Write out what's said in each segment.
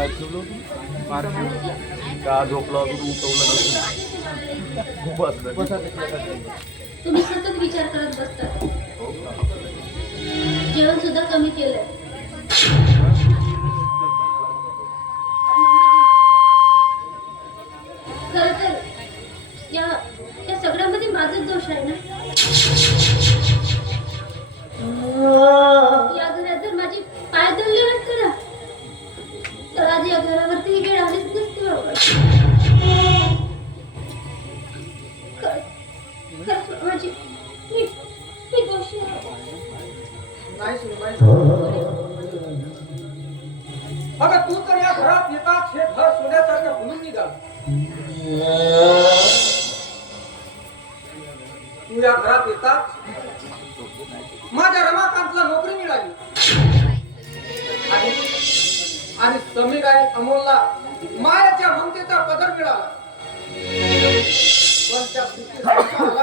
माहीत ठेवलं होतं मार्च का झोपला होतो उठवलं नव्हतं बस तुम्ही सतत विचार करत बसता. हो का? जेवण सुद्धा कमी केलंय. खरं तर या सगळ्यामध्ये माझाच दोष आहे ना. या घरात जर माझी पाय धरले नसते ना तर आज या घरावरती ही वेळ आलीच नसती बाबा. खरंच माझी मी दोषी आहे. नाही सुनबाई, अगं तू तर या घरात येतात हे घर सोन्यासारखं भुलून निघाल. तू या घरात येतात माझ्या रमाकांतला नोकरी मिळाली आणि समीर आणि अमोलला मायाच्या ममतेचा पदर मिळाला. पण त्या सुखी संसाराला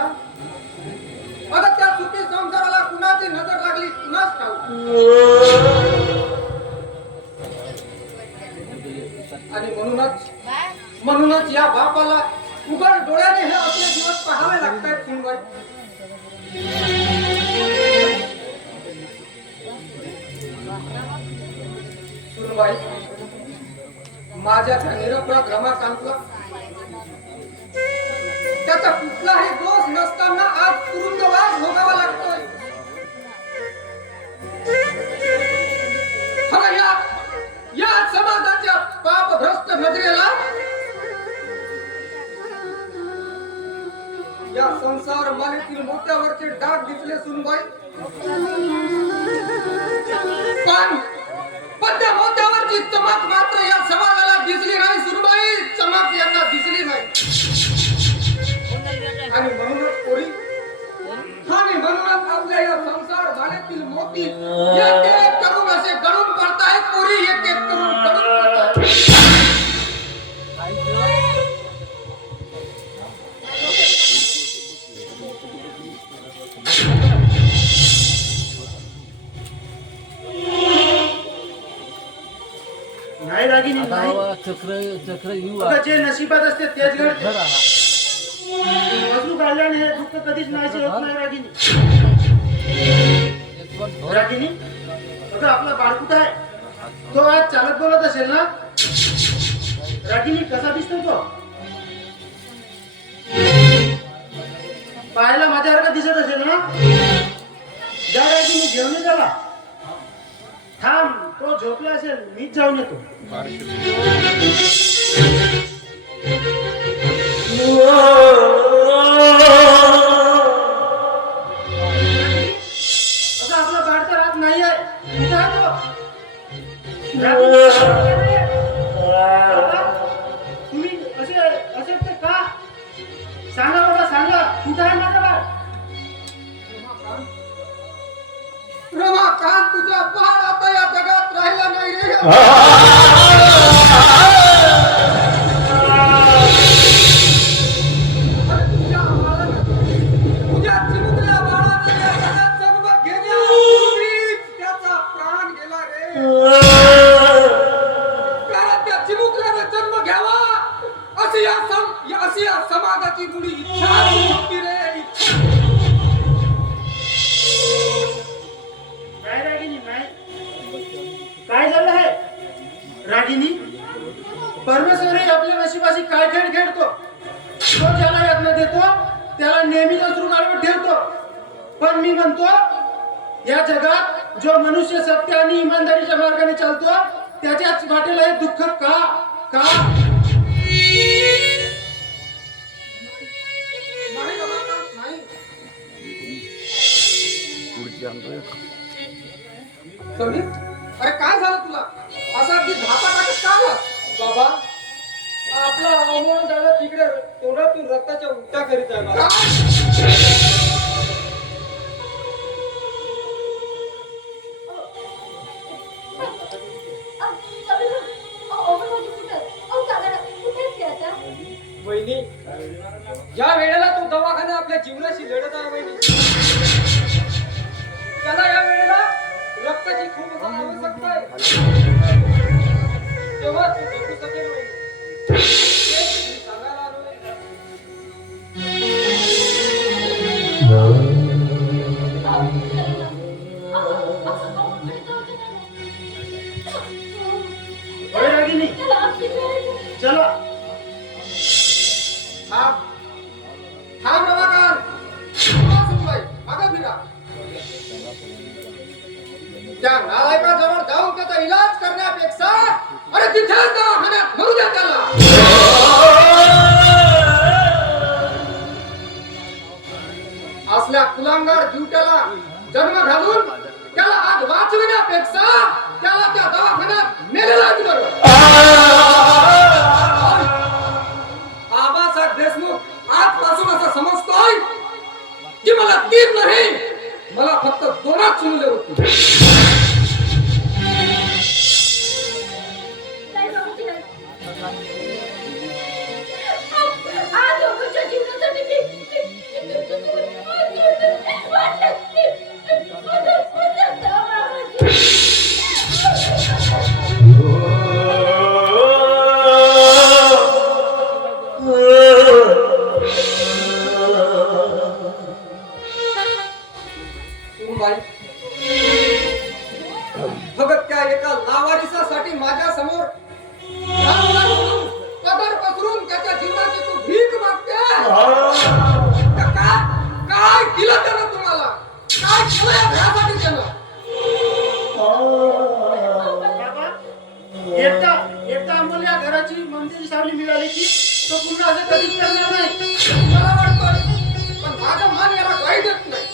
अगं त्या सुखी संसाराला कुणाची नजर लागली कुणाच ठाऊक. आणि म्हणूनच या बापाला उघड डोळ्याने हे आपले दिवस पाहावे लागतात. सुनबाई, सुनबाई, माझ्या त्या निरपराध रमाकांतला त्याचा कुठलाही दोष नसताना आज तुरुंगवास भोगावा लागतोय. या समाजाच्या पापभ्रष्ट नजरेला या संसार मालेतील मोत्यावरचे डाग दिसले. सुनबाई, पण त्या मोत्यावरची चमक मात्र या समाजाला दिसली नाही. सुनबाई, चमक यांना दिसली नाही. आणि म्हणूनच आपल्या या संसार मालेतील मोती एक एक करून असे गळून पडतायत. पोरी एक एक करून गळून पडतायत. नाही रागिनी, नाही. चक्र येऊ जे नशिबात असते तेच घडते. वस्तू काढल्याने हे दुःख कधीच नाहीसे होत नाही रागिनी. रागिनी, अगं आपला बाळकुट आहे तो आज चालत बोलत असेल ना. रागिनी, कसा दिसतो तो? पाहायला माझ्यासारखा दिसत असेल ना. जा रागिनी, जेवण झाला. थांब, तो झोपला असेल, मीच जाऊन येतो. असं आपला बाळ तर आज नाही आहे. कुठं आहे तो? तुम्ही असे तर का? सांगा बाबा, सांगा, कुठं आहे माझा बाळ? रमाकांत, तुझा बाळ आता या जगात राहिला नाही रे. तुझ्या चिमुकल्या बाळाने या जगात जन्म घेण्यापूर्वीच त्याचा प्राण गेला रे. कारण त्या चिमुकल्याने जन्म घ्यावा अशी या समाजाची मुळी इच्छा होती रे. काय रागिनी, नाही. काय झालं आहे रागिनी? परमेश्वरही आपल्या नशिबाशी काय खेळ खेळतो. तो ज्याला यत्न देतो त्याला नेहमीच अश्रू गाळून ठेवतो. पण मी म्हणतो, या जगात जो मनुष्य सत्य आणि इमानदारीच्या मार्गाने चालतो त्याच्याच वाटेला हे दुःख का का? नाही रमाकांत, नाही. समीर, अरे काय झालं तुला? असा अगदी धापा टाकत का आला? बाबा, आपला अमोल दादा तिकडे तोंडातून रक्ताच्या उलट्या करीत आहे बाबा. वहिनी, ज्या वेळेला तो दवाखाना आपल्या जीवनाशी लढत आहे वहिनी, त्याला या वेळेला रक्ताची खूप आवश्यकता आहे. तेव्हा त्या नालायकाजवळ जाऊन त्याचा इलाज करण्यापेक्षा अरे तिथेच दवाखान्यात मरू द्या त्याला. असल्या कुलांगार जीवट्याला जन्म घालून त्याला आज वाचविण्यापेक्षा त्याला त्या दवाखान्यात नेलेलाच बरं. आबासाहेब देशमुख आजपासून असं समजतोय की मला 3 नाही, मला फक्त 2च मुले होती. काय सांगते आज लोकांच्या जीवनासाठी भगत त्या एका लावारिसासाठी माझ्या समोर कदर पसरून त्याच्या जीवनाची तू भीक मागते. काय दिलं त्यानं तुम्हाला? काय केलं यासाठी त्यानं? एकदा आम्हाला या घराची ममतेची सावली मिळाली की तो पुन्हा असं कधीच करणार नाही. मला वाटतं पण माझं मन याला ग्वाही देत नाही.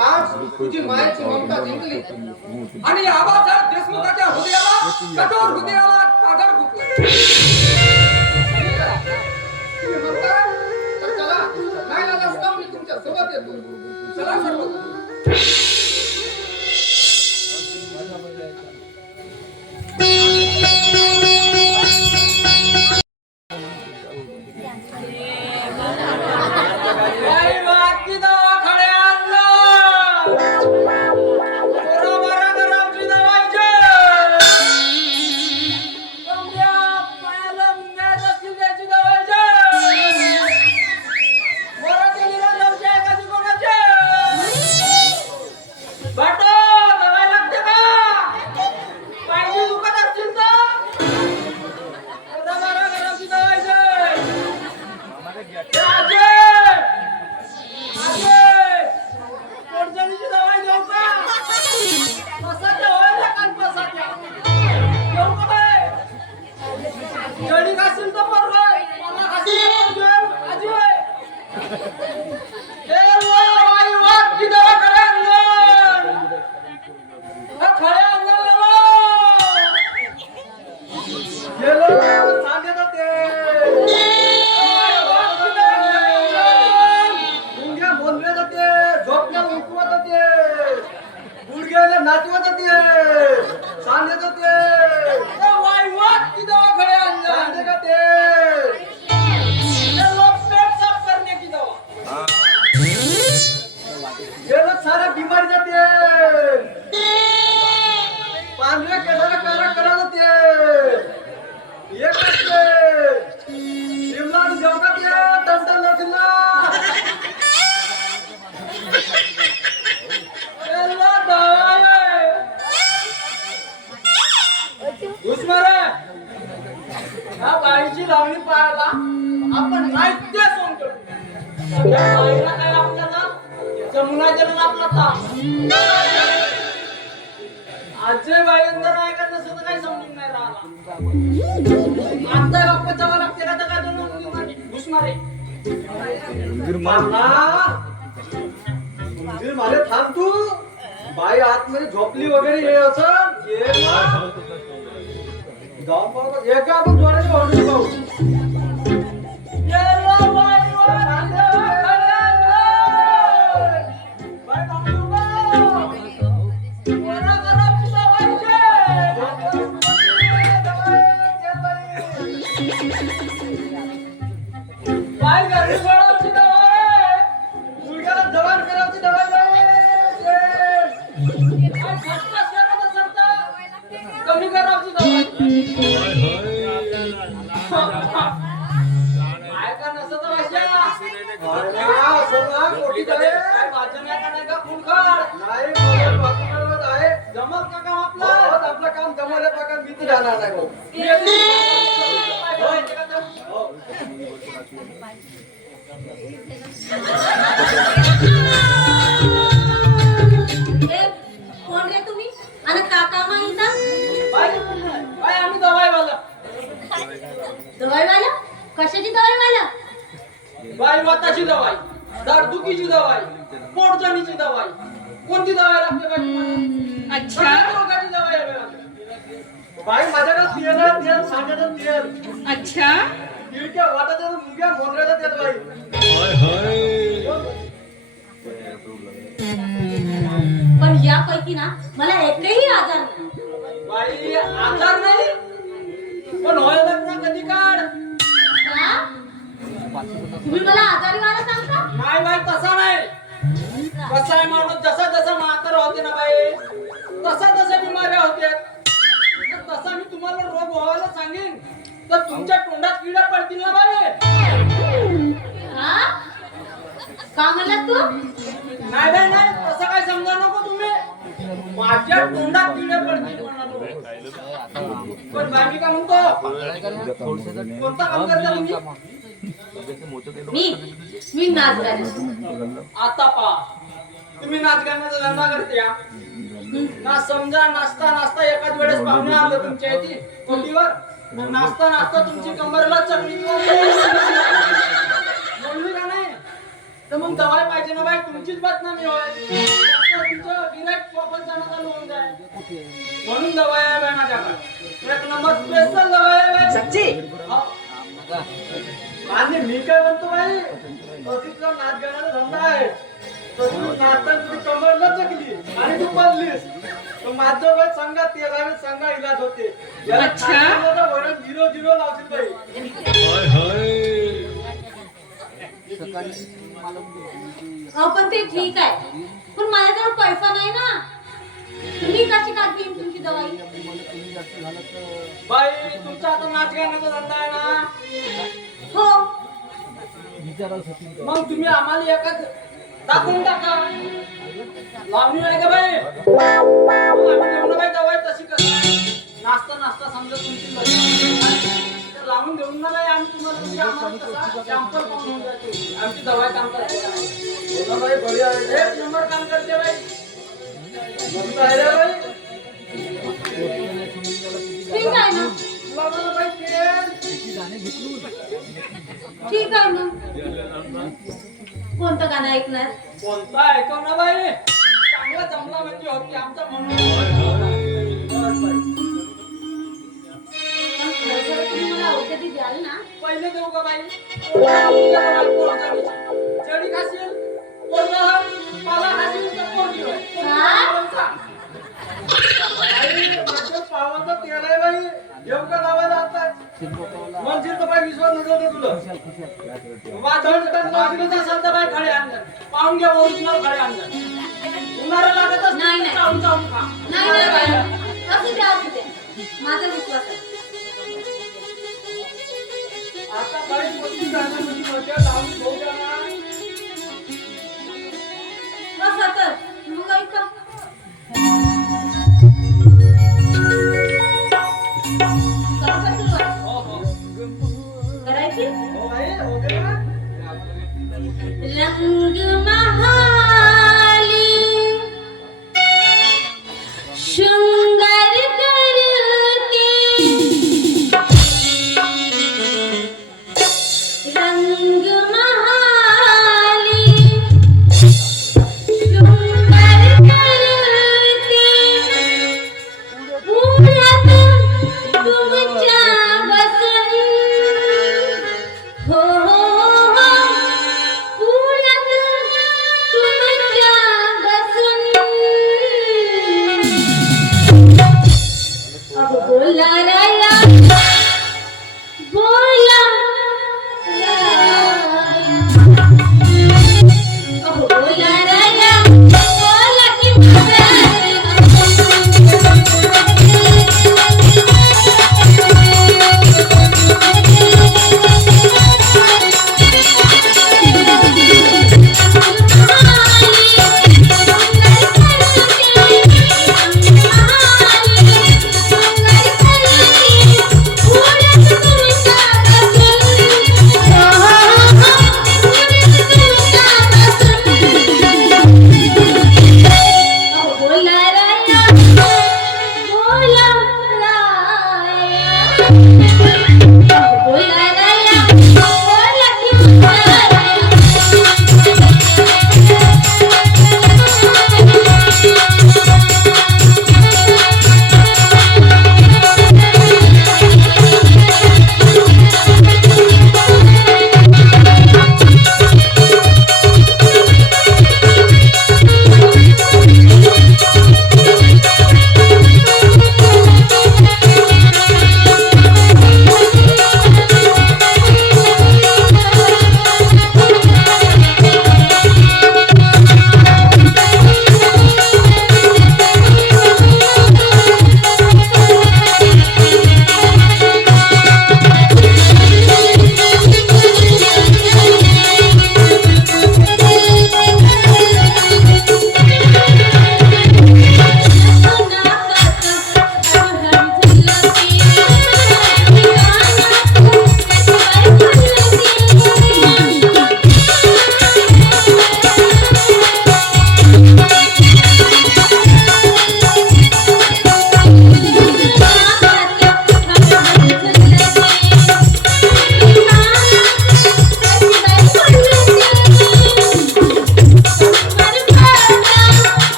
आज तुझी मायेची ममता जिंकली आणि आबासाहेब देशमुखाच्या हृदयाला, कठोर हृदयाला पाघर फुटलं. तुम्ही म्हणता तर चला, नाही लागत असता मी तुमच्या सोबत येतो. चला सर्व. लावणी पाहायला आपण नाट्य सोंग करतो. बाईला काय आपल्याला जमुना जन्म आपला ताप. आजचे बाईंना नाही करत नसतं तर काही समजून नाही राहिला. आता वापस जावं लागते का तर काय दोन घुसणारे माले थांब तू. बाई आतमध्ये झोपली वगैरे हे असं जाऊन पाहू एका आपण जोड्याने भांडून पाहू. बाई घरी गोळाची दवाई मुलग्याला जवान करायची दवाई कमी करायची दवाई. असं ना कोटी आहे काय वाचन आहे का नाही का फुलखाड नाही मला बाजूला आहे जमत का काम आपलं आपलं काम जमवलं पाका मी तर जाणार नाही भाऊ ए, कोण रे तुम्ही आणि काका माहिता बाय आम्ही दवाईवाला दवाईवाला कशाची दवाईवाला बाई वाताची दवाई दाढदुखीची दवाई पोटजणीची दवाई कोणती दवाई लागते बाई तुम्हाला? अच्छा रोगाची दवाई आहे बाई. बाई माझ्याकडे तेल आहे तेल सांगायचं तेल अच्छा किडक्या वाटायचं मुंग्या मोंगऱ्याचं तेल बाई पण यापैकी ना मला एकही आजार नाही बाई आजार नाही पण व्हायला ना कधी काढ का? तुम्ही मला आजारी व्हायला सांगता नाही बाई तसा नाही कसा आहे माणूस जसा जसा म्हातारा होते ना बाई तसा तसा बिमाऱ्या होत्या तसा मी तुम्हाला रोग व्हायला सांगेन तर तुमच्या तोंडात किडा पडतील ना बाई हा का म्हणलास तू नाही बाई नाही तसं काय समजा नको तुम्ही माझ्या तोंडात किडे पडतील म्हणालो पण बाई मी काय म्हणतो कोणता काम करता तुम्ही मी नाच गाणे आता पहा तुम्ही नाच गाण्याचा धंदा करते हा? ना समजा नाचता नाचता एकाच वेळेस पाहुणे आलं तुमच्या इथे कोटीवर नाचता नाचता तुमची कंबरला चकली बोलली का नाही तर मग दवाई पाहिजे ना बाई तुमचीच बदनामी होय तुमचं गिऱ्हाईक वापस जाणं चालू होऊन जाय म्हणून दवाई आहे बाई माझ्याकडे एक नंबर स्पेशल दवाई आहे बाई सच्ची हो. आणि मी काय म्हणतो बाई तुझा नाच गाण्याचा धंदा आहे तर तू नाचता तुझी कमरला चकली आणि तू पडलीस तर माझं बाई संघा तेलावे संघा इलाज होते अच्छा. वरण 0-0 लावशील बाई पण ते ठीक आहे पण माझ्याकडे पैसा नाही ना तुम्ही कशी काढली तुमची दवाई बाई तुमचा आता नाच गाण्याचा धंदा आहे ना हो मग तुम्ही आम्हाला एकाच दाखवून टाका लावणी आहे का बाई मग आम्ही देऊ ना बाई दवाई तशी कसं नाचता नाचता समजा तुमची तर लावून देऊन ना बाई आम्ही तुम्हाला म्हणजे आम्हाला तसा सॅम्पल पाहून जातो आमची दवाई काम करते का नाही? बोला बाई बढिया आहे एक नंबर काम करते बाई मस्त आहे रे बाई ठीक आहे ना लावा बाई तेल. ठीक आहे मग कोणतं गाणं ऐकणार कोणता ऐकव ना बाई चांगला जमला म्हणजे होती आमचा म्हणून पण खरं तुम्ही मला औषधी द्याल ना पहिले देऊ का बाई जडी खाशील कोरडं पाला खाशील तर कोरडी होय. कोणता? बाई माझं पावाचं तेल आहे बाई घेऊ का लावायला आता म्हणशील तर बाई विश्वास नसेल तुला वाजवून तर वाजवून असेल तर बाई खडे आणलं पाहून घ्या ओरिजिनल खडे आणलं उन्हाळा लागतच नाही, नाही. चावून चावून खा नाही नाही बाई असू द्या असू द्या माझा विश्वास आहे आता बाई कोणती गाण्यामध्ये मजा लावून घेऊ द्या ना असं तर मग ऐका कसं सुरुवात हो हो करायची हो बाई हो दे ना रंग महाली शृंगार करते रंग महाली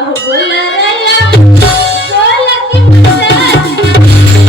अहो बोला रया बोला की म्हणता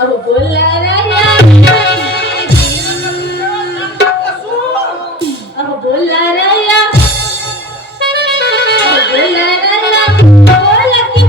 अहो बोला रया अहो बोला रया अहो बोला रया बोला की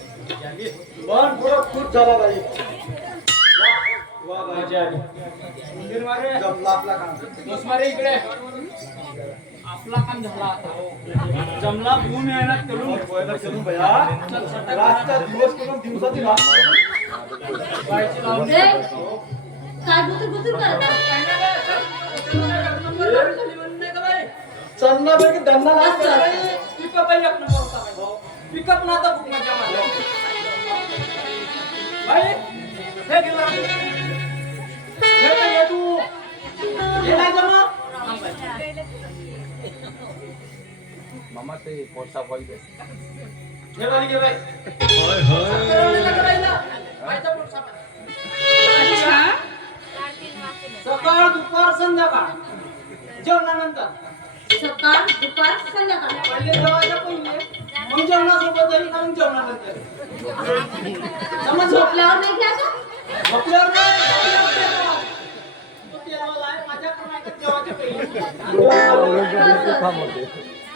मन पुरा खुश झाला बाई. वा बाई जमला आपला काम. इकडे आपला काम झाला आता जमला पूर्ण मेहनत करून पहिला करून भया रातचा दिवस करून दिवसाची रात बायची लावून रे काय गुतर करता चन्ना पैकी धंदा लागतो पिकअप एक नंबर होता भाऊ पिकअप ना आता खूप मजा मारली भाई हे गेला हे काय हे तू हे नाही जमा मामा ते पोटसा पाई दे हे वाली घे भाई होय होय मायचा पोट साफ अच्छा सकाळ दुपार संध्याकाळ जेवणानंतर सकाळ दुपार संध्याकाळ पहिले जेवायच्या पहिले मग जेवणासोबत जाईल आणि जेवणानंतर समज झोपल्यावर नाही घ्या का झोपल्यावर काय तो केलेला आहे माझ्याकडून ऐकत जेवायच्या पहिले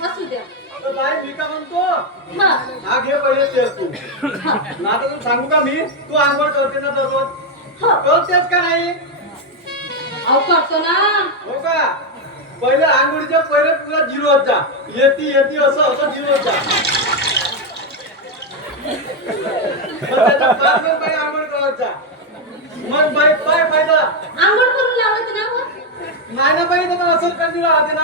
असू द्या तर बाई मी का म्हणतो हा हा घे पहिले तेल तू ना आता तुला सांगू का मी तू आंघोळ करते ना दररोज हो करतेच का नाही अहो करतो ना हो का पहिले आंघोळीच्या पहिले तुला जिरवत जा येती असं जिरवत जा मग त्याच्या पाच वेळ बाई आंघोळ करत जा मग बाई पाय फायदा आंघोळ करून लावत ना मग नाही ना बाई तर असं कंटिन्यू राहते ना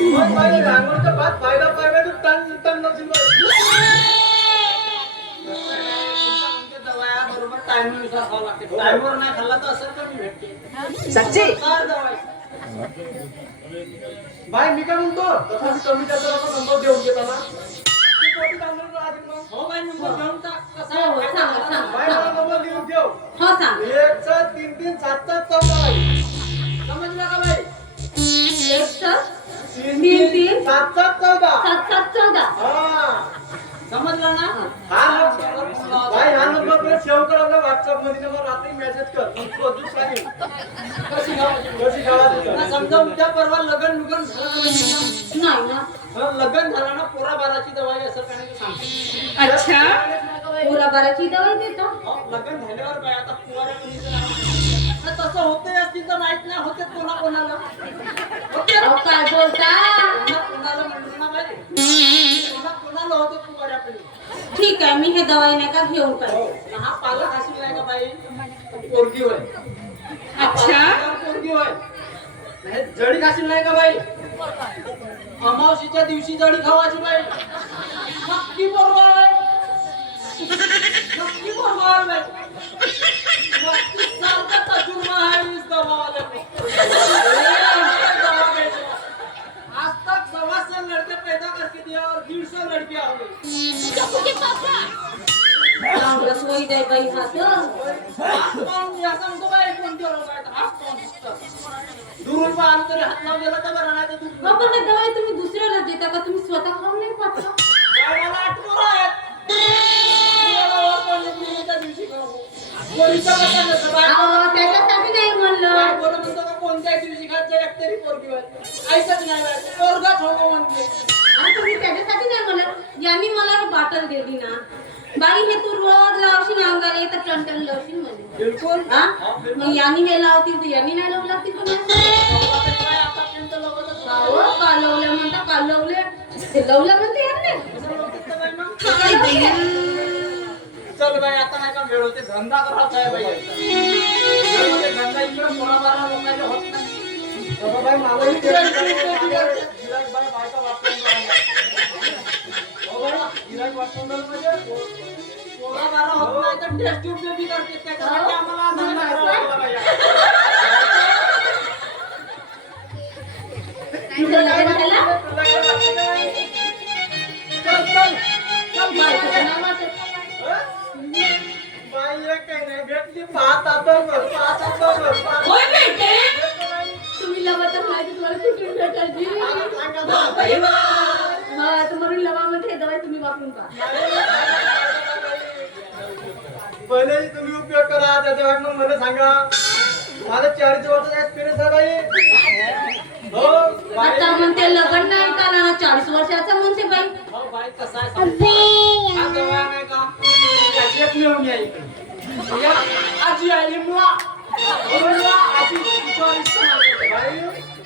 मग बाई आंघोळीच्या बाद फायदा पाहिजे तू टन टन नसेल बरोबर टायमिंगनुसार खावं लागते टायमवर नाही खाल्ला तर असं कमी भेटते सच्ची काय दवाई बाई मी काय म्हणतो तसं मी कमी त्याचा नंबर देऊन घेताना कशी गावात ना समजा उद्या परवा लग्न झालं नाही ना लग्न झालं ना पोरा बाराची दवाई असं काय नाही सांगतो अच्छा पोरा बाराची दवाई देता लग्न झाल्यावर बाय आता पोरा मुलीचं नाव ना तसं होतंय असतील तर माहित नाही होते कोणाला होते अहो काय बोलता कोणाला म्हणलं ना बाई कोणाला होते पोरा ठीक आहे मी हे दवाई नाही का घेऊन पाहिजे हा पालक हसून नाही का बाई पोरगी होय अच्छा पोरगी होय नाही जडी खाशील नाही का बाई अमावशीच्या दिवशी जडी खावायची बाई नक्की बरोबर आहे नक्की बरोबर आहे बाई नक्की सारखा तजुर्बा आहे इस दवावाले को दवा घ्यायची. आज तक 125 लड़के पैदा करके दिया और 150 लड़कियां हो गई चांगलं सोयी द्याय बाई हा तर या सांगतो बाई कोणते रोग आहेत हात पाहून दिसतं. दुरून पाहून तरी हात लावून गेला तर बरं नाही तर दूर बाबा हे दवाई तुम्ही दुसऱ्याला देता का तुम्ही स्वतः खाऊन नाही खात का? गावाला आठवण आहेत. तुम्हाला वापरले तुम्ही त्या दिवशी खाऊ. पोरीचं वचन होतं, बाय अहो, त्याच्यासाठी नाही म्हणलं बाय बोलत होतं का कोणत्याही दिवशी खात जा, एक तरी पोरगी व्हायची. ऐकत नाही बाय. पोरगाच होणं म्हणते. आणि तुम्ही त्याच्यासाठी नाही म्हणलं यांनी मला ही बाटल दिली ना बाई हे तू रोज लावशील अंगाला तर टणटण लावशील म्हणजे बिलकुल हा मग यांनी हे लावतील तर यांनी नाही लावू लागतील बाय आता पर्यंत लवकरच राहावं. का लावलं म्हणता का लावले ते लावलं म्हणते यांनी कसं लवकर तर बाई मग? काय बाई? चल बाई आता नाही का वेळ होते धंदा करायचा आहे बाई याचा. धंदा इकडे पोराबारा लोकांना होत नाही. बाबा बाई मालाही गिराईक बाई बायका वापरून गिराईक वापरून म्हणजे पोराबारा होत नाही तर टेस्ट ट्यूब बेबी करते त्याच्यासाठी आम्हाला धंदा करावा लागला बाई. तुझं लग्न झालं? चल चल चल बाई. बायकोचं नाव वाटत. बाई एक काही नाही भेटली पाहत आता पाहत आता होय भेटे तुम्ही लवतच नाही तर तुम्हाला कुठून भेटायची हा तर म्हणून लवामध्ये हे दवाई तुम्ही वापरून पहा पहिले तुम्ही उपयोग करा त्याच्या मग मला सांगा माझं 40 वर्षाचा एक्सपिरियन्स आहे बाई हो आता म्हणते लग्न नाही का ना 40 वर्षाचा म्हणते बाई हो बाई कसा आहे सांगतो. हा जवळ नाही का त्याची एक मिळून यायची. या आजी आली मुळा आजी तिच्यावर इष्ट नाही. बाई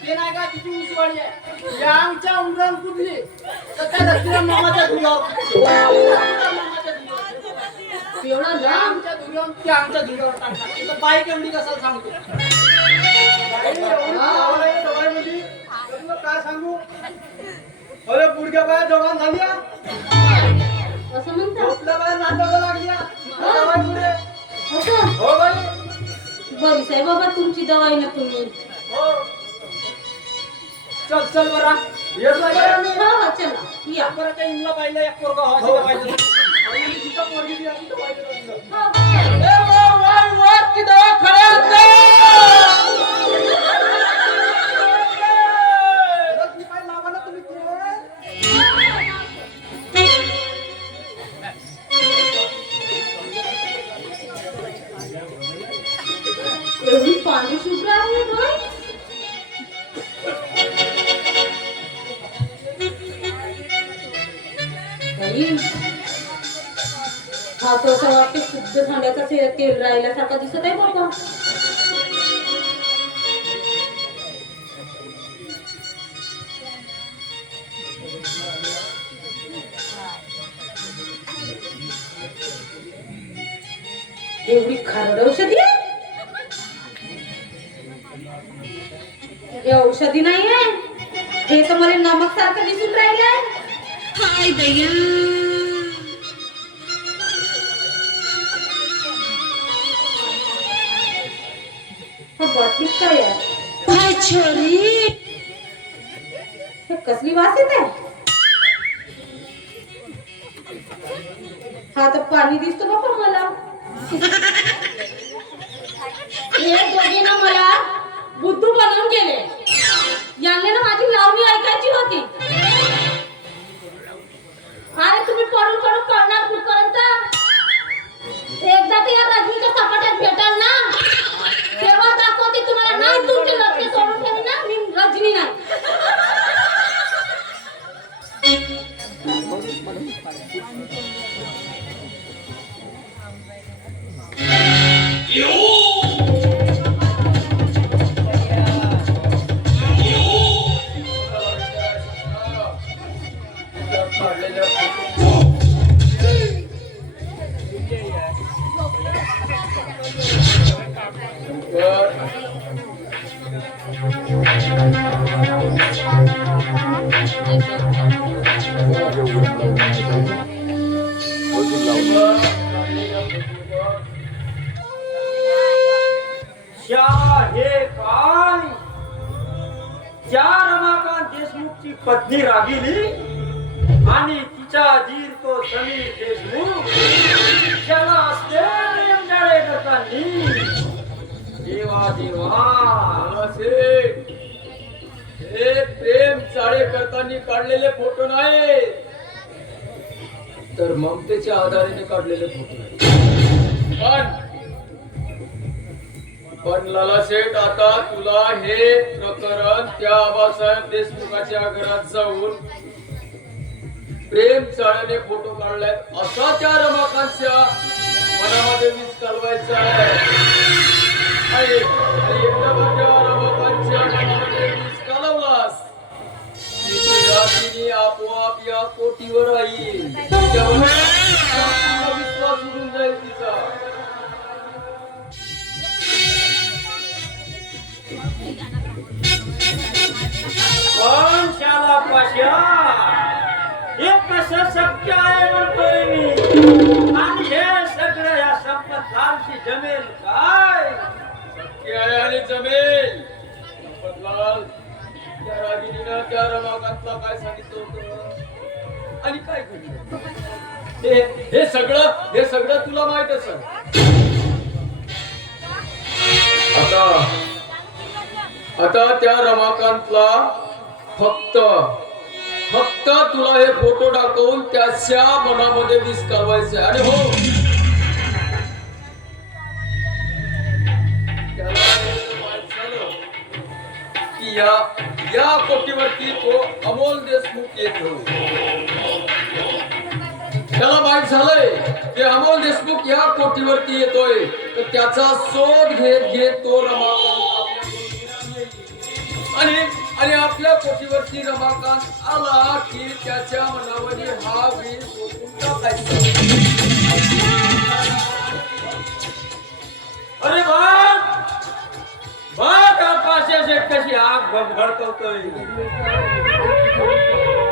ते नाही का तिची उसवाडी आहे या आमच्या उमरान कुठली तर त्या दक्षिणा मामाच्या धुळ्यावर एवढं लांब आमच्या धुळ्यावर ते आमच्या धुळ्यावर टाकतात तिथं बाईक एवढी कसा सांगतो बाई एवढी आवड आहे डोळ्यामध्ये तर तुला काय सांगू अरे बुडक्या बाया जवान झाल्या असं म्हणता झोपल्या बाया नांदायला लागल्या दवाई पुढे असं हो बाई बरी साहेब बाबा तुमची दवाई ना तुम्ही हो चल चल बरा येत नाही बाई आम्ही हो हो चला या बरं त्या इंगला बाईला एक पोरगा व्हायचं पाहिजे आणि तिथं पोरगी दिली आणि तिथं बाई दिली. हो, हो. ए वर की दवा खड्या रथ पाय लावा ना तुम्ही पुढे. एवढी पांढरी शुभ्र आहे बाई बाई, हा तो असं वाटते शुद्ध झाल्याचा तेल राहिल्यासारखा दिसत आहे बाबा एवढी खारड औषधी आहे हे औषधी नाहीये हे तर मला नमक सारखं दिसून राहिलंय हाय दया बाटलीत काय आहे छोरी हे कसली वास येत आहे हा तर पाणी दिसतो बाबा मला हे दोघे ना मला बुद्धू बनवून गेले यांना ना माझी लावणी ऐकायची होती अरे तुम्ही पडून पडून करणार कुठपर्यंत एकदा ते या रजनीच्या सपाट्यात भेटाल ना तेव्हा दाखवते तुम्हाला नाही तुमचे लक्ष हे काय त्या रमाकांत देशमुखची पत्नी रागिली आणि तिचा धीर तो समीर देशमुख त्याला असते नेमजाळे करतानी. देवा देवा, हे प्रेम चाळे करताना काढलेले फोटो नाही, तर ममतेच्या आधाराने काढलेले फोटो नाही. पण लालाशेठ, आता तुला हे प्रकरण त्या आबासाहेब देशमुखाच्या घरात जाऊन प्रेम चाळ्याने फोटो काढलाय असा त्या रमाकांतच्या मनामध्ये वीज चालवायचा आहे. आणि एकदा त्या रमाकांतच्या मनामध्ये वीज चालवलास रात्रीने आपोआप या कोटीवर येईल, त्याच्यावर विश्वास उडून जाईल तिचा. पण शाला पाशा हे कसं शक्य आहे म्हणतोय मी. आणि हे सगळं या संपतलालशी जमेल काय? शक्य आहे आणि जमेल. संपतलाल, त्या रागिणीनं त्या रमाकांतला काय सांगितलं होतं आणि काय घडलं हे सगळं तुला माहित असेल. आता त्या रमाकांतला फक्त तुला हे फोटो दाखवून त्याच्या मनामध्ये विष कालवायचे. आणि हो, त्याला माहित झालं की या कोटीवरती तो अमोल देशमुख येतो. त्याला माहित झालंय की अमोल देशमुख या कोटीवरती येतोय, तर त्याचा शोध घेत तो रमाकांत आणि आपल्या कोटीवरती रमाकांत आला की त्याच्या मनामध्ये हा विष ओतून टाकायचा. अरे बघ पाशाचे कशी आग भडकवतोय.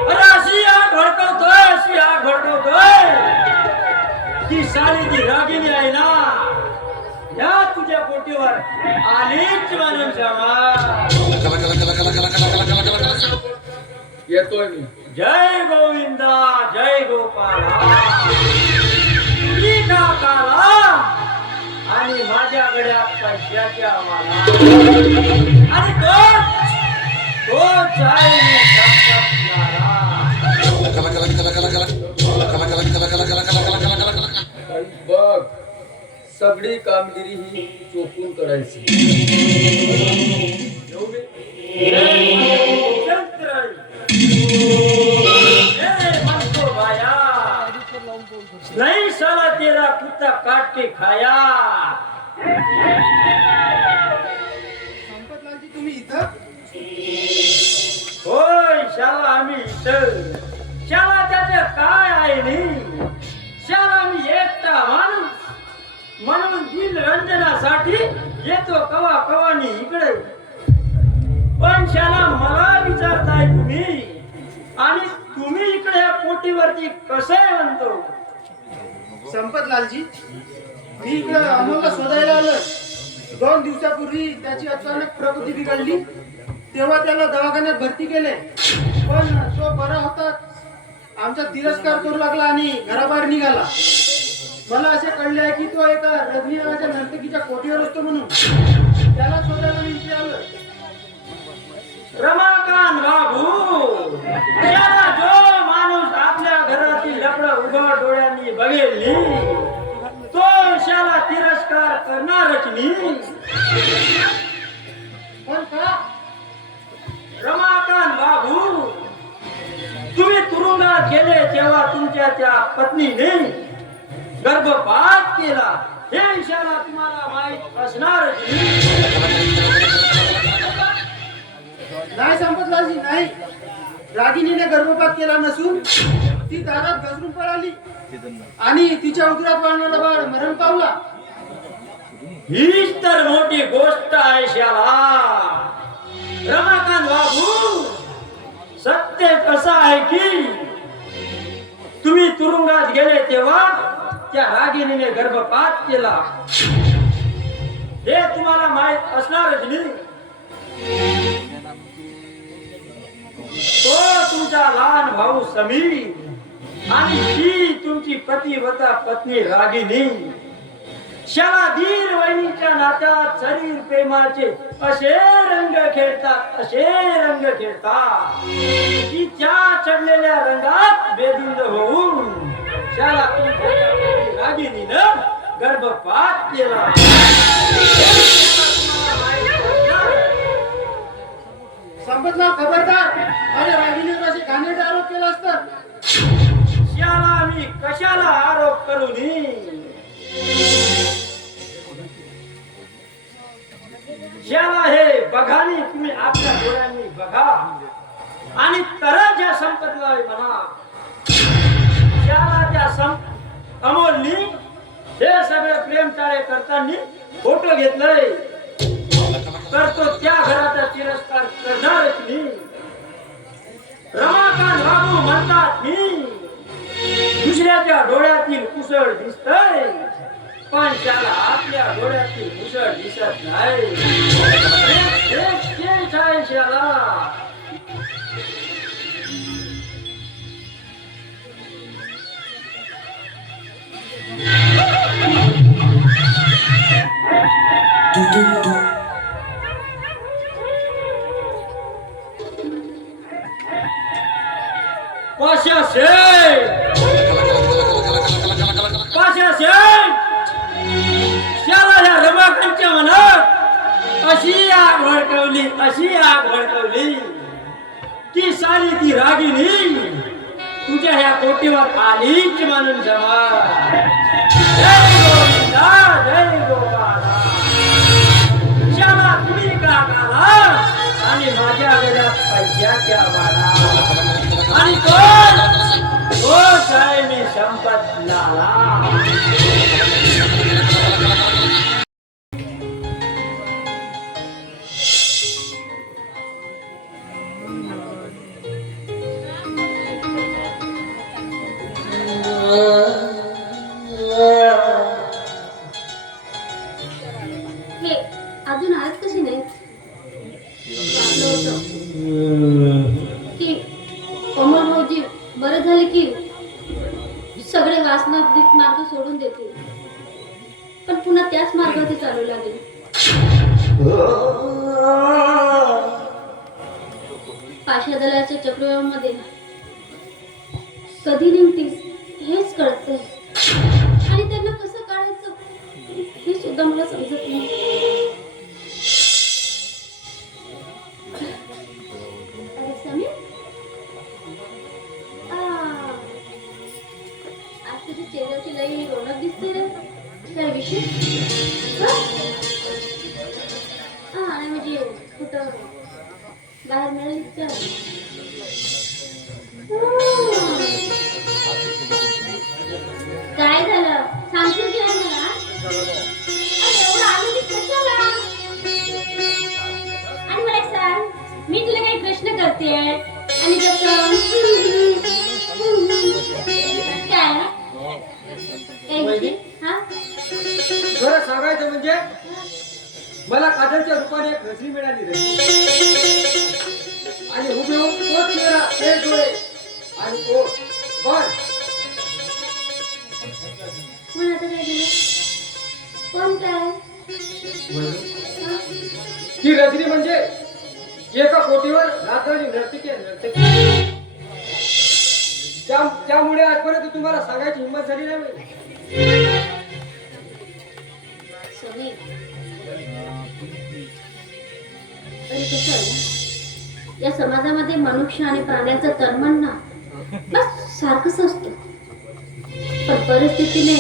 अरे अशी आग भडकवतोय ती साली ती रागिणी आहे ना, या तुझ्या पोटीवर आलीच म्हणून सांगा. येतोय मी. जय गोविंदा जय गोपाला, तुझी का काला आणि माझ्या गड्यात पैशाच्या माला. आणि तो जाईल संपतलाला. बघ, सगळी कामगिरी ही चोखून करायची. नहीं साला तेरा कुत्ता काट के खाया. संपतलालजी, तुम्ही इथं? होय शाला आम्ही इथं. शाला त्याचं काय आहे नाही. शाला मी एकटा माणूस म्हणून दिल रंजनासाठी येतो कवा कवानी इकडे. पण शाला मला विचारताय तुम्ही, आणि तुम्ही इकडे या पोटीवरती कसं म्हणतो? संपतलालजी, मी इकडे अमोलला शोधायला आलोय. 2 दिवसापूर्वी त्याची अचानक प्रकृती बिघडली, तेव्हा त्याला दवाखान्यात भरती केले. पण तो बरा होता आमचा तिरस्कार करू लागला आणि घराबाहेर निघाला. मला असे कळले आहे की तो एका रजनी नावाच्या नर्तकीच्या कोटीवर असतो, म्हणून त्याला शोधायला मी इथे आलोय. रमाकांत बाबू, त्याला जो माणूस आपल्या घरातील लपड उघड डोळ्यांनी बघेल तो शाला तिरस्कार करणारच नाही. पण का? रमाकांत बाबू, तुम्ही तुरुंगात गेले तेव्हा तुमच्या त्या पत्नीने गर्भपात केला हे विषयाला तुम्हाला माहित असणार नाही संपतलालजी नाही. रागिनीने गर्भपात केला नसून ती दारात घसरून पळाली आणि तिच्या उदरात वाढणारा बाळ मरण पावला. हीच तर मोठी गोष्ट आहे शाला. रमाकांत बाबू, सत्य कसं आहे की तुम्ही तुरुंगात गेले तेव्हा त्या रागिणीने गर्भपात केला हे तुम्हाला माहित असणारच नाही. तो तुमचा लहान भाऊ समीर आणि ती तुमची पतिव्रता पत्नी रागिनी शाला दीर वहिनीच्या नात्यात शरीर प्रेमाचे असे रंग खेळतात की त्या चढलेल्या रंगात बेधुंद होऊन शाला तुमच्या रागिनीनं गर्भपात केला. संपतलाल खबरदार. अरे रागिनीवर असे घाणेरडे आरोप केला असतात. शाला मी कशाला आरोप करू नये. शाला हे बघानी तुम्ही आपल्या डोळ्यांनी बघा आणि तरच या संपतला म्हणा. शाला त्या अमोलनी हे सगळे प्रेमचाळे करताना फोटो घेतलंय तर तो त्या घराचा तिरस्कार करणारच नाही. रमाकांत बाबू म्हणतात मी दुसऱ्याच्या डोळ्यातील कुसळ दिसतय पण त्याला आपल्या डोळ्यातील कुसळ दिसत नाही. शाला पाशा शेठ शाला या रमाकांतच्या मनात अशी आग भडकवली की साली ती रागिनी तुझ्या ह्या कोटीवर आलीच म्हणून जमा. जय गोविंदा जय गोपाला. शाला तुम्ही काकाला आणि माझ्या घरात पैशाच्या वाडा आणि तो आहे मी संपतलाला. हे अजून आज कशी नाही की अमोल भाऊजी बरं झाले की सगळे वासनात मार्ग सोडून देतील पण पुन्हा त्याच मार्गावरती चालू लागेल. पाशा दलाच्या चक्रव्यूहामध्ये कधी निघतील हेच कळतंय आणि त्यांना कसं काढायचं हे सुद्धा मला समजत नाही. अरे समीर, आज तुझ्या चेहऱ्याची लई रौनक दिसते रे. काय विशेष? आणि म्हणजे कुठं बाहेर मिळेल का? काय झालं सांगशील की नाही मला? एवढं आनंदी कशाला? आणि मला एक सांग, मी तुला काही प्रश्न करते आणि जसं काय हा बरं सांगायचं म्हणजे मला काजलच्या रूपाने एक रजनी मिळाली रे आणि हुबेहूब तो चेहरा ते डोळे आणि ओ पण पण आता काय झालं? कोण काय? ही रजनी म्हणजे एका कोटीवर नाचणारी नर्तकी त्यामुळे आजपर्यंत तुम्हाला सांगायची हिंमत झाली नाही. समीर, तरी कसं आहे, या समाजामध्ये मनुष्य आणि प्राण्यांचं तन्मन ना बस सारखंच असतं. पण परिस्थितीने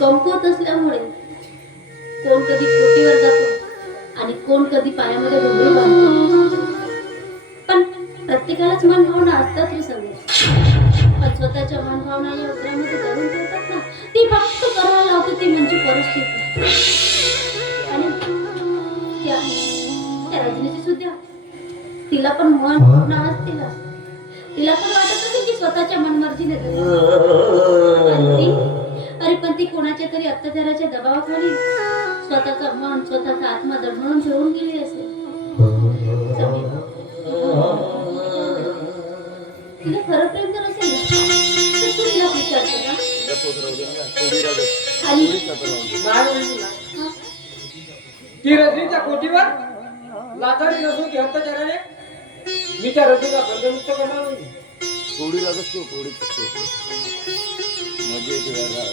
कमकुवत असल्यामुळे कोण कधी खोटीवर जातो आणि कोण कधी पायामध्ये घुमरी बांधतो. पण प्रत्येकालाच मनभावना असतात रे सगळे. पण स्वतःच्या मनभावना या उतरामध्ये धरून ठेवतात ना, ती फक्त करायला लावते ती म्हणजे परिस्थिती. आणि त्या रजनीची सुद्धा तिला पण मन भावना असतीलच. तिला पण वाटत असेल की स्वतःच्या मनमर्जीने अरे पण ती कोणाच्या तरी अत्याचाराच्या दबावाखाली स्वतःचा मन स्वतःचा आत्मा दडवून ठेवून गेली असेल. तिला खरं प्रेम जर असेल ना तर तू तिला विचार कर ना. आणि हा? ती रजनीच्या कोटीवर लाचारी नसून की अत्याचाराने मी त्या रजनीला बंधमुक्त करणार नाही. थोडी लागत तो थोडी मजा येते यार.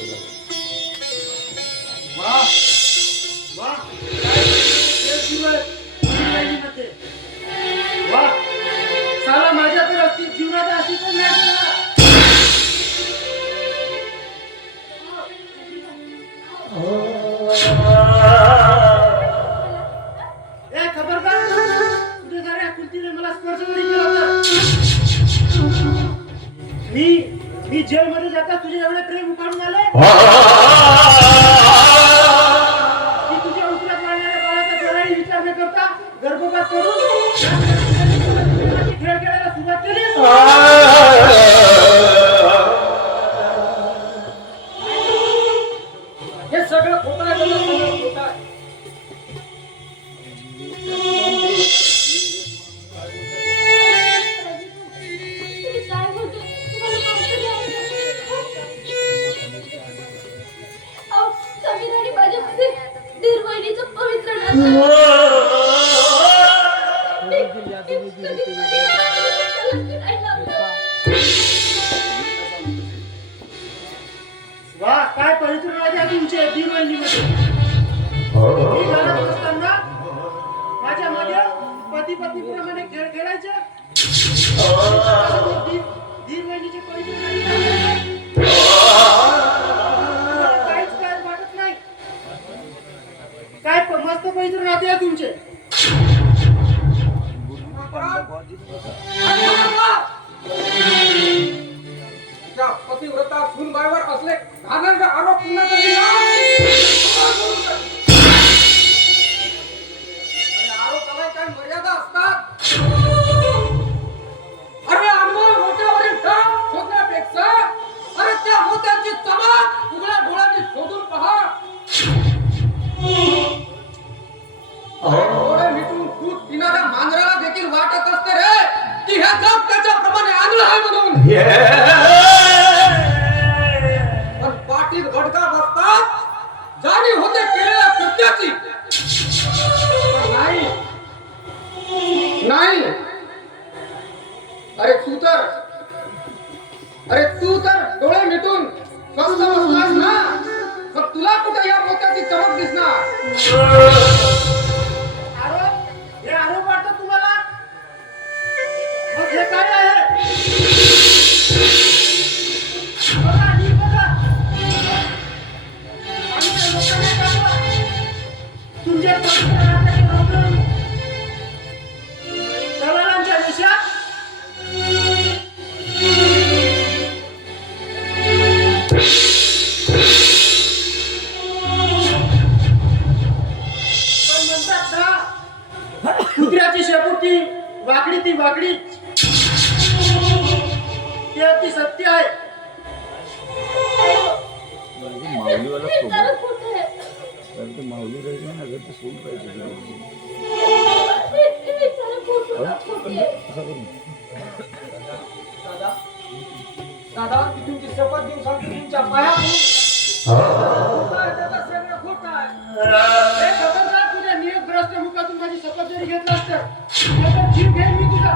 वाह वाह काय दिवस मध्ये वाह साला माझ्या तर असती जीवनात अशी पण नाही झाला. ए खबरदार तुझ्या साऱ्या कुलतीने मला स्पर्श जरी केला तर मी जेलमध्ये जाता तुझे एवढे प्रेम उकाडून आले की तुझ्या उतरात मारणाऱ्या बाळाचा जराही विचार न करता गर्भपात करून खेळ खेळायला सुरुवात केली. हे सगळं खोटं आहे, सगळं खोटं आहे. तुम्ही काय बोलते? तुम्हाला माहिती नाही. अहो, समीर आणि माझ्यामध्ये दीर बहिणीचं पवित्र नातं वाह काय पवित्र राजा तुमचे दीर्घ असताना माझ्या मागे पती पत्नीप्रमाणे खेळ खेळायचे. दीर्घ पवित्र काहीच काय वाटत नाही. काय मस्त पवित्र नाते आहे तुमचे. त्या पतिव्रता सूनबाईवर असले घाणेरडे आरोप पुन्हा कधी ना. आणि आरोपाला काही मर्यादा असतात. अरे अनमोल मोत्यावरील डाग शोधण्यापेक्षा अरे त्या मोत्याची चमक उघड्या डोळ्यांनी शोधून पहा. डोळे मिटून दूध पिणाऱ्या मांजराला देखील वाटत असते रे की हे जग त्याच्याप्रमाणे आंधळ आहे म्हणून. पण पाठीत घडका बसतात जाणीव होते केलेल्या कृत्याची. पण नाही अरे तू तर डोळे मिटून स्वस्थ बसलास ना, मग तुला कुठे या मोत्याची चमक दिसणार. हे आरोप वाटतं तुम्हाला. मग हे काय आहे. बघा, नीट बघा. आणि त्या लोकांना दाखवा. तुमच्या पवित्र नात्याचे रोगण दलालांच्या देशात पण म्हणतात ना, कुत्र्याची शेपूट वाकडी ती वाकडी. ते अति सत्य आहे. माऊलीवाला हे सोबत खरं खोटं आहे. तर ते माऊली राहिली ना अगर ते सोड पाहिजे हे खरं खोटं आहे. दादा मी तुमची शपथ घेऊन सांगतो तुमच्या पाया खोटं आहे, दादा, सगळं खोटं आहे. हे खबरदार तुझ्या नियतभ्रष्ट मुखातून माझी शपथ जरी घेतला असतं तर जीव घेईन मी तुझा.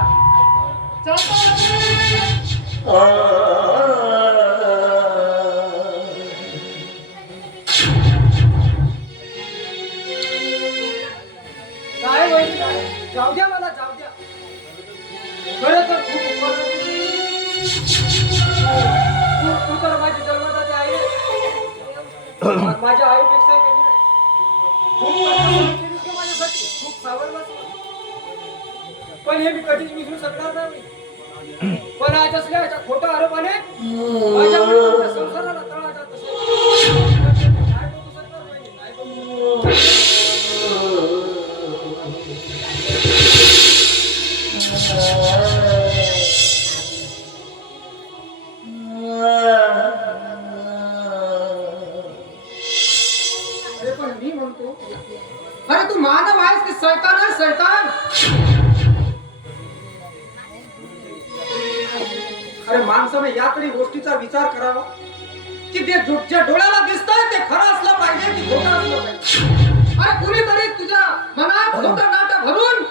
काय होईल काय? जाऊ द्या मला, जाऊ द्या. खरं तर खूप उपकार आहे. माझ्या आईपेक्षा कमी नाही. खूप कष्ट केलीस गं माझ्यासाठी, खूप सावरलास मला. पण हे मी कधीच विसरू शकणार नाही. पण आज असल्या याच्या खोट्या आरोपाने माझ्या वडिलांच्या संसाराला तडा जात असेल. नाही बघू शकणार नाही, नाही बघू अरे पण मी म्हणतो, अरे तू मानव आहेस की शैतान आहे? शैतान. अरे माणसाने या तरी गोष्टीचा विचार करावा की जे डोळ्याला दिसतंय ते खरं असलं पाहिजे की खोटं असलं पाहिजे. अरे कुणीतरी तुझ्या मनात खोटं नाटक भरून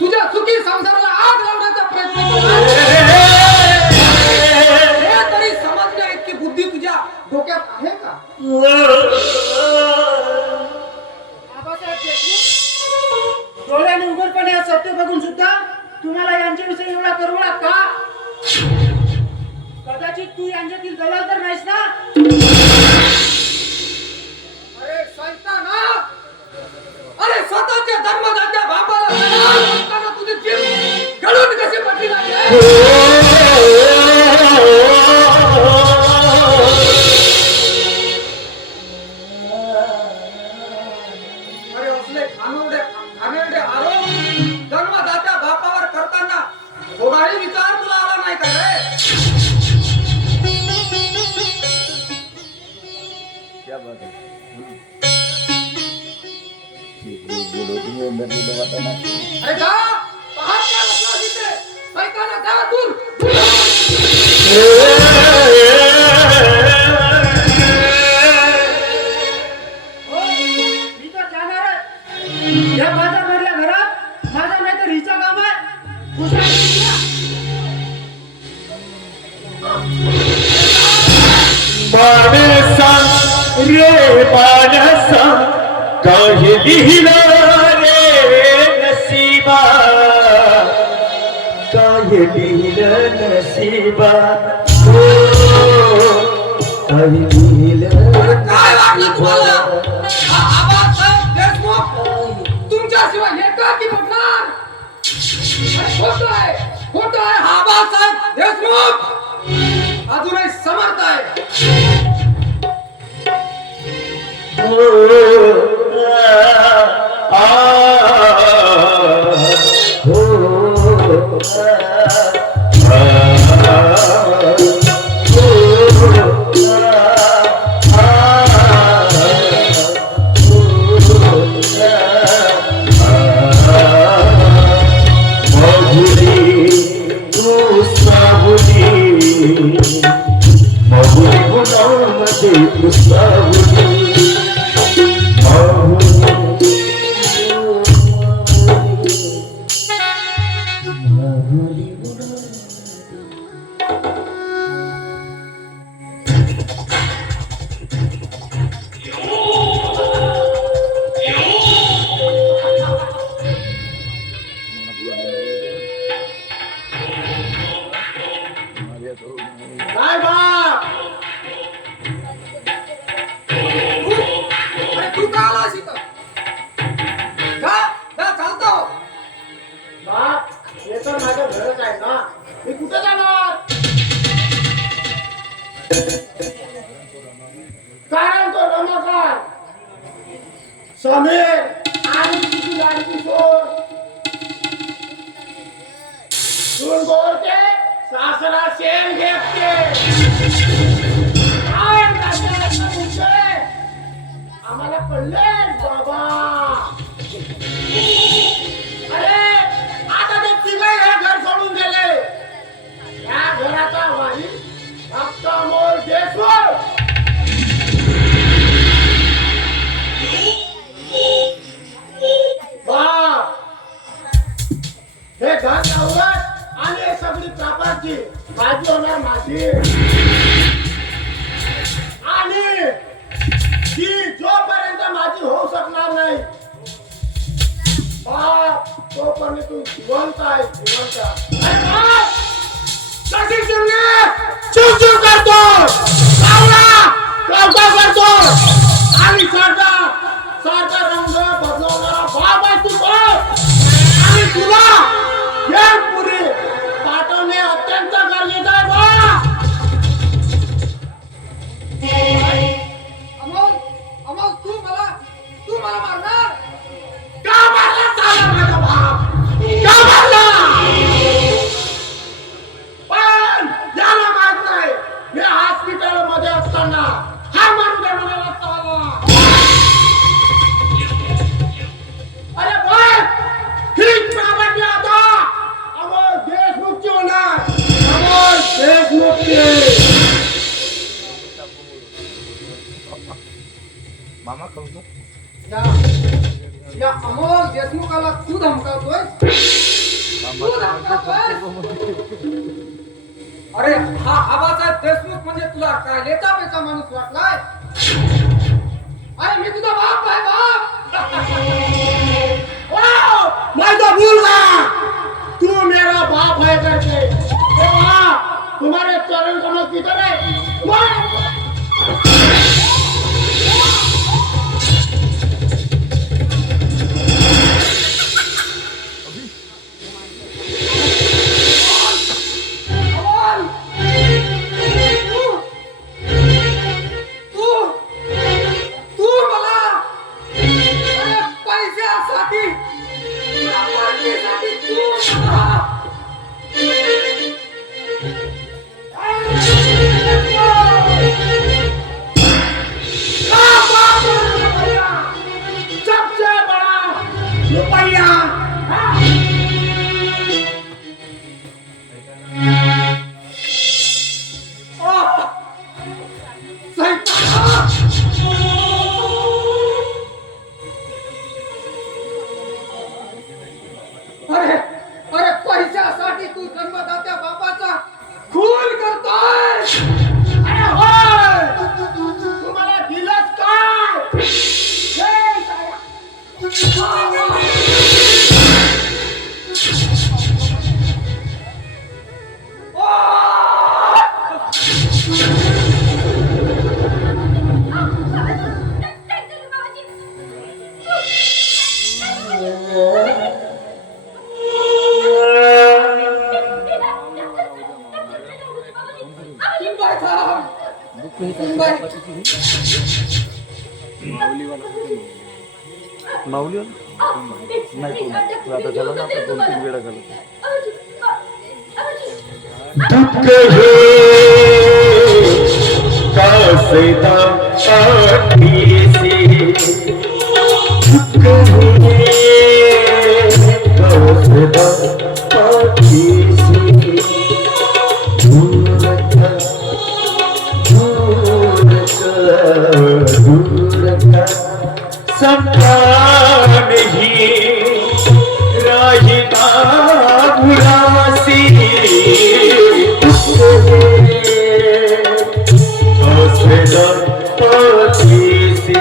तुझ्या सुखी संसाराला आग लावण्याचा प्रयत्न केला. हे तरी समजण्या इतकी बुद्धी तुझ्या डोक्यात आहे का? आबासाहेब देशमुख, डोळ्याने उघडपणे हे सत्य बघून सुद्धा तुम्हाला यांच्याविषयी एवढा करवळा का? कदाचित तू यांच्यातील दलाल तर नाहीस ना? अरे शैताना, अरे स्वतःच्या धर्मदात्या बापाला दलाल म्हणताना तुझी जीभ गळून कशी पडली नाही? अरे असले घाणेरडे आरोप जन्मदात्या बापावर करताना थोडाही विचार तुला आला नाही का रे? क्या बात है. अरे जा, पाहत काय बसला तिथे? शैताना जा दूर. हो, मी तर जाणार आहे. या बाजारमधल्या घरात माझा नाही तर हिचा काम आहे. मानसा रे मानसा काही लिहिलं रे नसीबा, काही लिहिलं नसीबा, हो काही लिहिलं काय वाटलं तुम्हाला? आबासाहेब देशमुख तुमच्याशिवाय हे का की म्हटणार? खोटं आहे, खोटं आहे. हा आबासाहेब देशमुख अजूनही समर्थ आहे. काय बाप? अरे तू का आलास इथं? जा, जा, चालतो. बाप, हे तर माझं घरच आहे ना. मी कुठे जाणार? कारण तो रमाकार समीर आणि तिची लाडकी सून बोलते सासरा शेण घेते. काय करते तुमचे? आम्हाला कळले बाबा. अरे आता ते तिघे हे घर सोडून गेले. या घराचा वारी फक्त मोल देशमुख. बाप, हे घर लावलं आणि हे सगळी प्रॉपर्टी माझी होणार माझी. आणि ती जोपर्यंत माझी होऊ शकणार नाही बाप, तोपर्यंत तू जिवंत आहे, जिवंत. अरे बाप, कशी चिमणी चिव चिव करतो, कावळा करतो. या अमोल देशमुखाला तू धमकावतोय? तू धमकावतोय? अरे हा आबासाहेब देशमुख म्हणजे तुला काय लेचा माणूस वाटलाय? अरे मी तुझा बाप आहे, बाप. माझा भूलगा तू मेरा बाप है करके तुम्हारे चरण कमल किधर है? तू मला अरे पैशासाठी प्रॉपर्टीसाठी तू मला सबसे बड़ा रुपया अरे अरे पैशासाठी तू जन्मदात्या बापाचा खून करतोय. अरे होय तुम्हाला दिलंच काय? हे साया. सुनबाई थांब. सुनबाई. दुःख हे कासदा पाठीसी दुःख हे कासदा पाठीसी दूरका संतान ही राहिना उरासी कासदा पाठीसी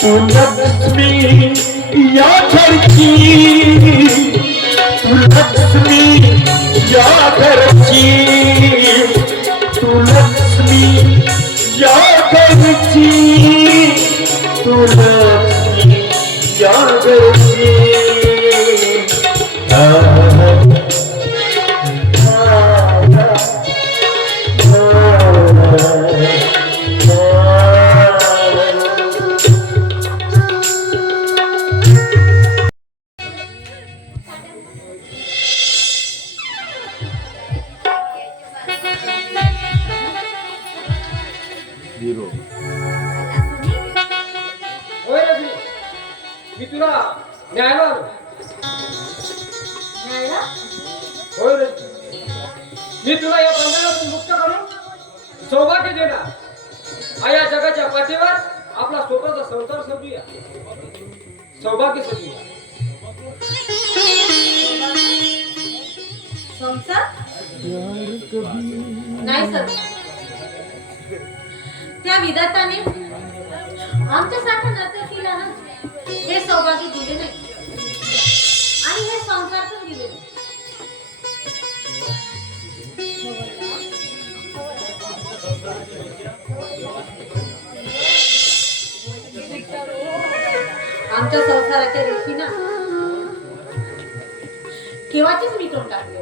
तू लक्ष्मी या घरची तू लक्ष्मी या घरची तू लक्ष्मी या घरची तू लक्ष्मी या घरची होय रजनी, मी तुला न्यायला आलो. होय रजनी, मी तुला या बंधनातून मुक्त करून सौभाग्य देणार. या जगाच्या पाठीवर आपला स्वतःचा संसार सजूया, सौभाग्य सजूया. संसार नाही सर, त्या विधाताने आमच्यासारख्या नात्यातील हे सौभाग्य दिले नाही आणि हे संसार पण दिले नाही. आमच्या संसाराच्या रेषी ना केव्हाचीच मिटून टाकले.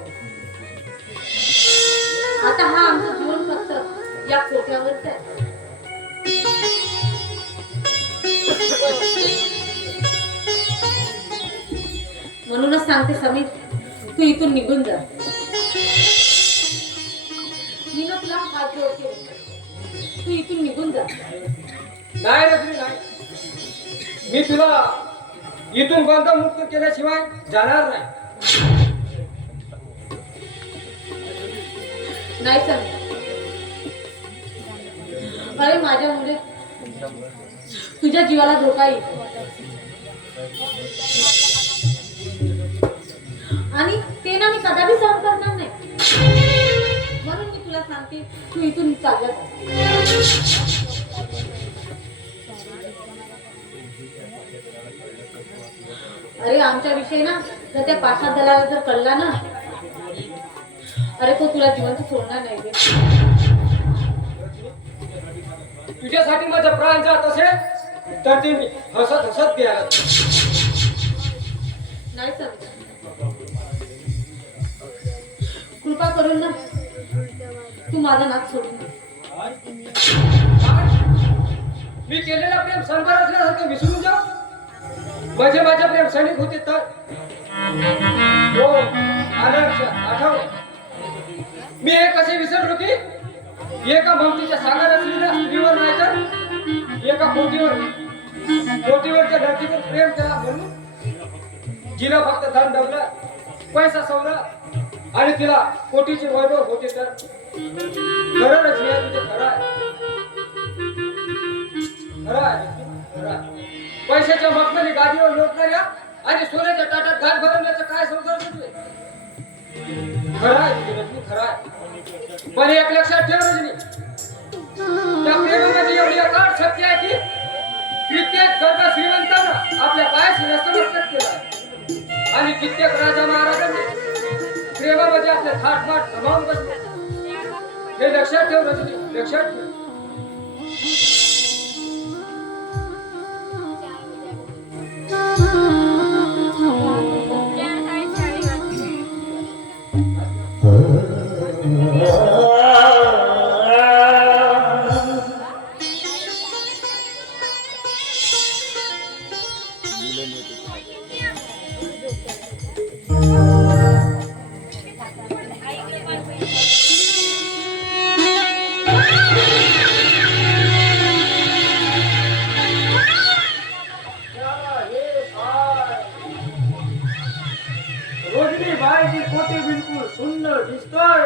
आता हा आमचं जीवन फक्त या कोट्यावरच आहे. म्हणूनच सांगते समीर, तू इथून निघून जा. मी ना तुला तू इथून निघून जा. नाही रजनी नाही, मी तुला इथून बंधमुक्त केल्याशिवाय जाणार नाही. नाही सांग. अरे माझ्यामुळे तुझ्या जीवाला धोका येईल आणि ते ना मी कदापि सहन करणार नाही. म्हणून मी तुला सांगते, तू इथून चालला जा. अरे आमच्या विषयी ना जर त्या पाशा दलाला जर कळला ना, अरे तो तुला जिवंत सोडणार नाही रे. तुझ्यासाठी माझा प्राण जात असेल तर ते मी हसत हसत द्यायला. नाही समजा. कृपा करून ना तू माझा नाच सोडून दे. मी केलेला प्रेम संसार असल्यासारखं विसरून जा. म्हणजे माझे प्रेम सैनिक होते तर हो आदर्श आठव. मी हे कसे विसरलो की एका भक्तीच्या सागर असलेल्या स्त्रीवर नाही तर एका कोटीवरच्या धर्तीवर प्रेम केला म्हणून जिला फक्त धन दौलत पैसा सवरा आणि तिला कोटीचे वैभव होते तर खरं रचना तुझे खरं आहे. खरं आहे, खरं आहे. पैशाच्या मखमली गादीवर लोटणाऱ्या आणि सोन्याच्या ताटात घाट भरवण्याचं काय संसार तुझे. खरं आहे तुझे रजनी, खरं आहे. पण एक लक्षात ठेव रजनी, त्या प्रेमामध्ये एवढी अकाट शक्ती आहे की कित्येक गर्भ श्रीमंतांना आपल्या पायाशी नतमस्तक केलं आहे आणि कित्येक राजा महाराजांनी प्रेमामध्ये आपल्या थाटमाट समावून बसले. हे लक्षात ठेव रजनी, लक्षात ठेव. रोजनी बाईची कोटी बिलकुल सुंदर दिसतोय.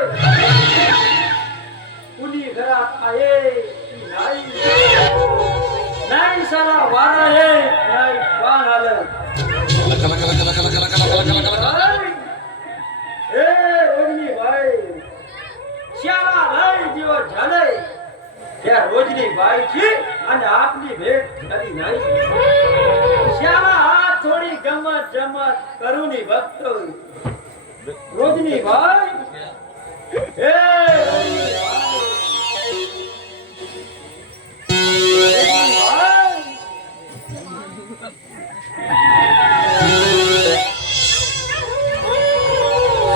कुणी घरात आहे की नाही, नाही सारा वारा आहे, नाही पान आलं. ए रोजनी बाई, श्याला लय दिवस झाले त्या रोजनी बाईची आणि आपली भेट झाली नाही. श्याला आज थोडी गमत जमत करून बघतोय. रोजनी बाई, ए रोजनी बाई,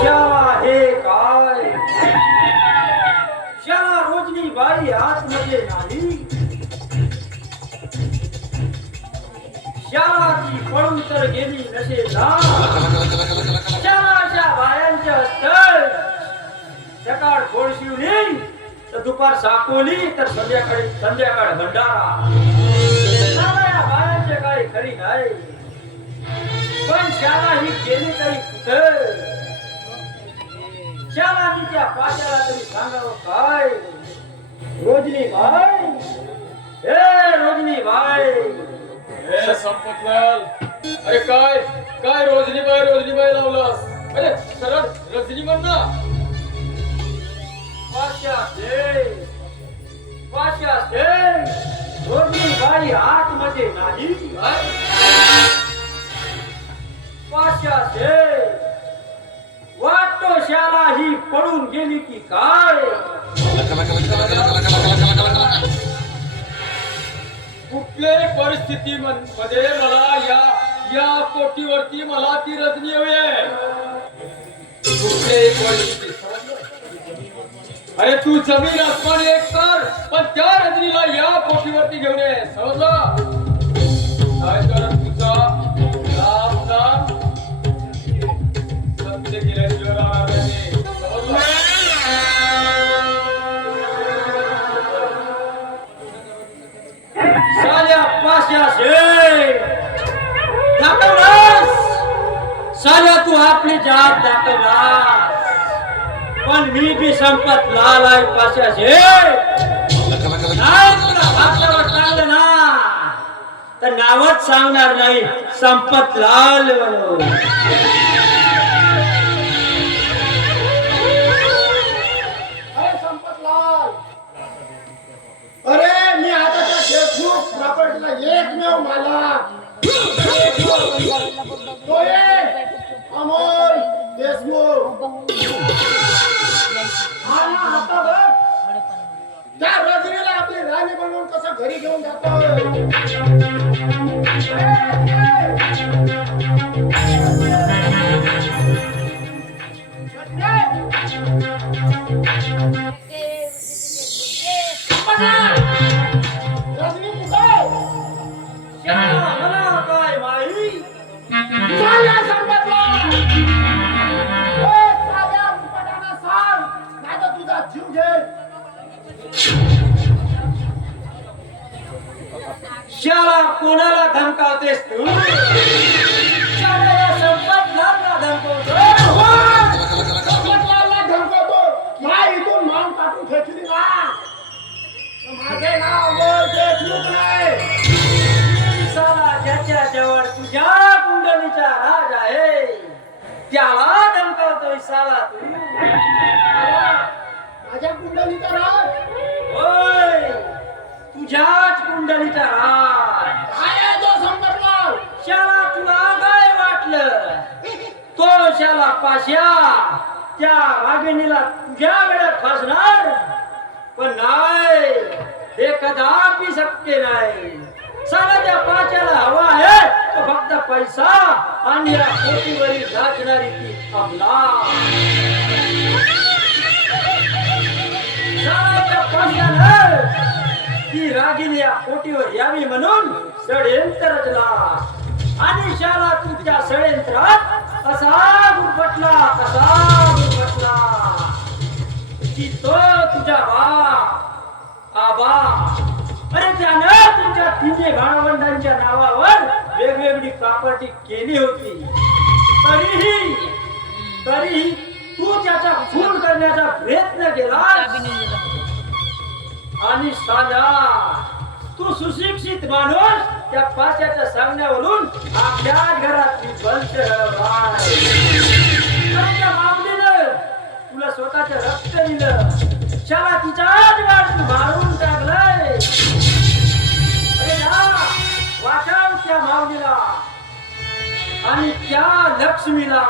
श्याला हे काय, श्याला रोजनी बाई आतमध्ये नाही. श्यालाची पळून तर गेली नशेला. श्यालाच्या बायांच्या स्थळ सकाळ गोडशिवली तर दुपार साकोली तर संध्याकाळ भंडारा. श्याला बायांचे काही खरी नाही, पण श्याला ही गेली तरी कुठं. श्याला तिच्या पाशाला तरी सांगावं काय. रोजनी बाई, ए रोजनी बाई. ए संपतलाल, अरे काय काय रोजनी बाई लावलास. अरे सरळ रजनी म्हण ना. पाशा दे रोजनी बाई आतमध्ये नाही. पाशा दे वाटतो श्याला ही पळून गेली की काय. कुठल्याही परिस्थिती मध्ये मला या कोटीवरती मला ती रजनी हवी आहे. कुठल्याही परिस्थिती. अरे तू जमीन आसमान एक कर, पण त्या रजनीला या कोटीवरती घेऊन ये. समजला काय. तर तुझा राम नाम सत्य केल्याशिवाय राहणार नाही. समजला. आणि मी बी संपत लाल आहे पाशाचे. नाही तुला भाषावर चांगलं ना तर नावच सांगणार नाही संपत लाल म्हणून. अरे संपतलाल, अरे मी आता त्या देशमुख प्रॉपर्टीला एकमेव मालक तो एक अमोल देशमुख. हा ना आता बघ त्या रजनीला आपली राणी बनवून कसं घरी घेऊन जातो. रजनी कुठे? मला काय माही झाल्या संपतलाल. ए, साध्या मुकाट्यानं सांग, नाहीतर तुझा जीव घेईल. शाला कोणाला धमकावतेस तू? शाला या संपत लालला धमकावतो. संपतलालला धमकावतो. नाही इथून मान काढून फेकली ना तर माझे नाव अमोल देशमुख नाही. साला ज्याच्या जवळ तुझ्या कुंडलीचा राज आहे त्याला धमकावतोय साला तू. माझ्या कुंडलीचा राज होय तुझ्याच कुंडलीचा राज. काय आहे तो संपतलाल? शाला तुला काय वाटलं तो शाला पाशा त्या वाघिणीला तुझ्या वेळात फसणार पण नाही हे कदापि शक्य नाही. साला त्या पाशाला हवा आहे तो फक्त पैसा आणि या पोटीवरील नाचणारी ती अबला. साला त्या पाशाला ती रागिनी या पोटीवर यावी म्हणून षडयंत्र रचला आणि शाला तुझ्या षडयंत्रात असा गुरफटला की तो तुझा आबा. अरे त्यानं तुमच्या तिन्ही भावंडांच्या नावावर वेगवेगळी प्रॉपर्टी केली होती. तरीही तू त्याचा खून करण्याचा प्रयत्न केला आणि साला तू सुशिक्षित माणूस त्या पाशाच्या सांगण्यावरून आपल्या घरात बंद मागणीनं तुला स्वतःचं रक्त दिलं. शाला तिचाच वाट मारून टाकलाय. अरे ना वाचव त्या माऊलीला आणि त्या लक्ष्मीला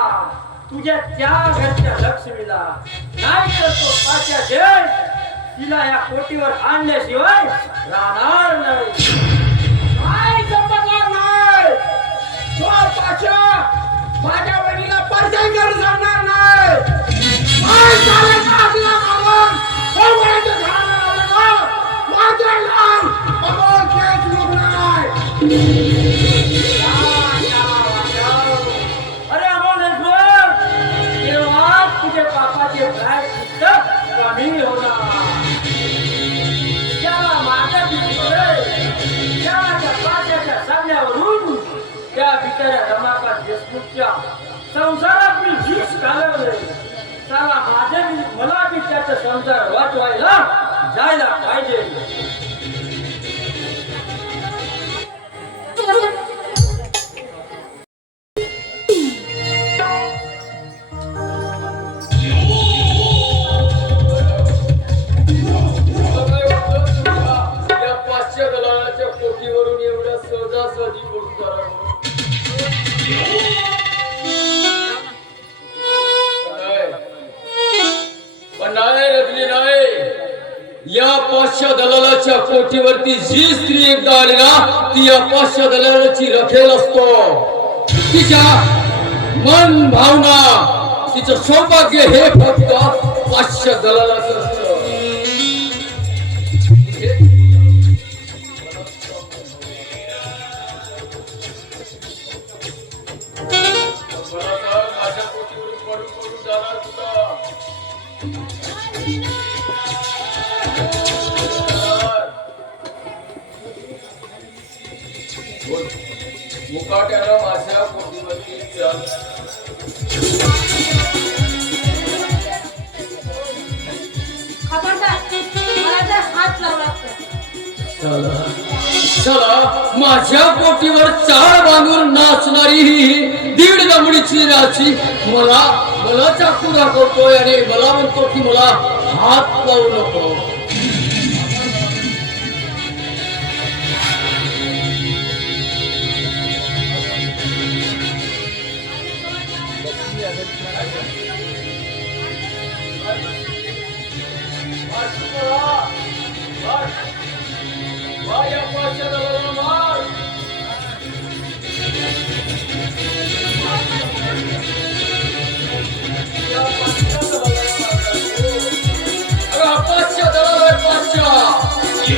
तुझ्या त्या घरच्या लक्ष्मीला. नाही तर तो पाशा जय तिला या कोटीवर आणल्याशिवाय राहणार नाही. नाही संपतलाल नाही. तो पाशा माझ्या वडिला परजाई करू शकणार नाही. काय चालायचं आपला मारून तो वयाच्या घराला आला ना माझ्या नाव अमोल देशमुख नाही. अरे अमोलेश्वर तेव्हा तुझे पापाचे प्राय कमी होणार. त्याला माझ्या त्या पाशाच्या सांगण्यावरून त्या बिचाऱ्या रमाकांत देशमुखच्या संसारात मी विष घालवले. त्याला मला बी त्याचा संसार वाचवायला जायला पाहिजे. या पाचशे दलालाच्या पोटीवरून एवढ्या सहजासहजी पडून करावं. पण नाही रजनी नाही. या पाचशे दलालाच्या पोटीवरती जी स्त्री एकदा आली ना ती या पाचशे दलालाची रखेल असतो. तिच्या मन भावना तिचं सौभाग्य हे फक्त पाचशे दलालाचं असतं. माझ्या पोटीवरून पडून पडून जाणार तुला. मुकाट्याला माझ्या पोटीवरती चाल. चला चला, माझ्या पोटीवर चाळ बांधून नाचणारी ही दीड दमडीची नाची मला चाकू दाखवतोय आणि मला म्हणतो की मला हात लावू नको.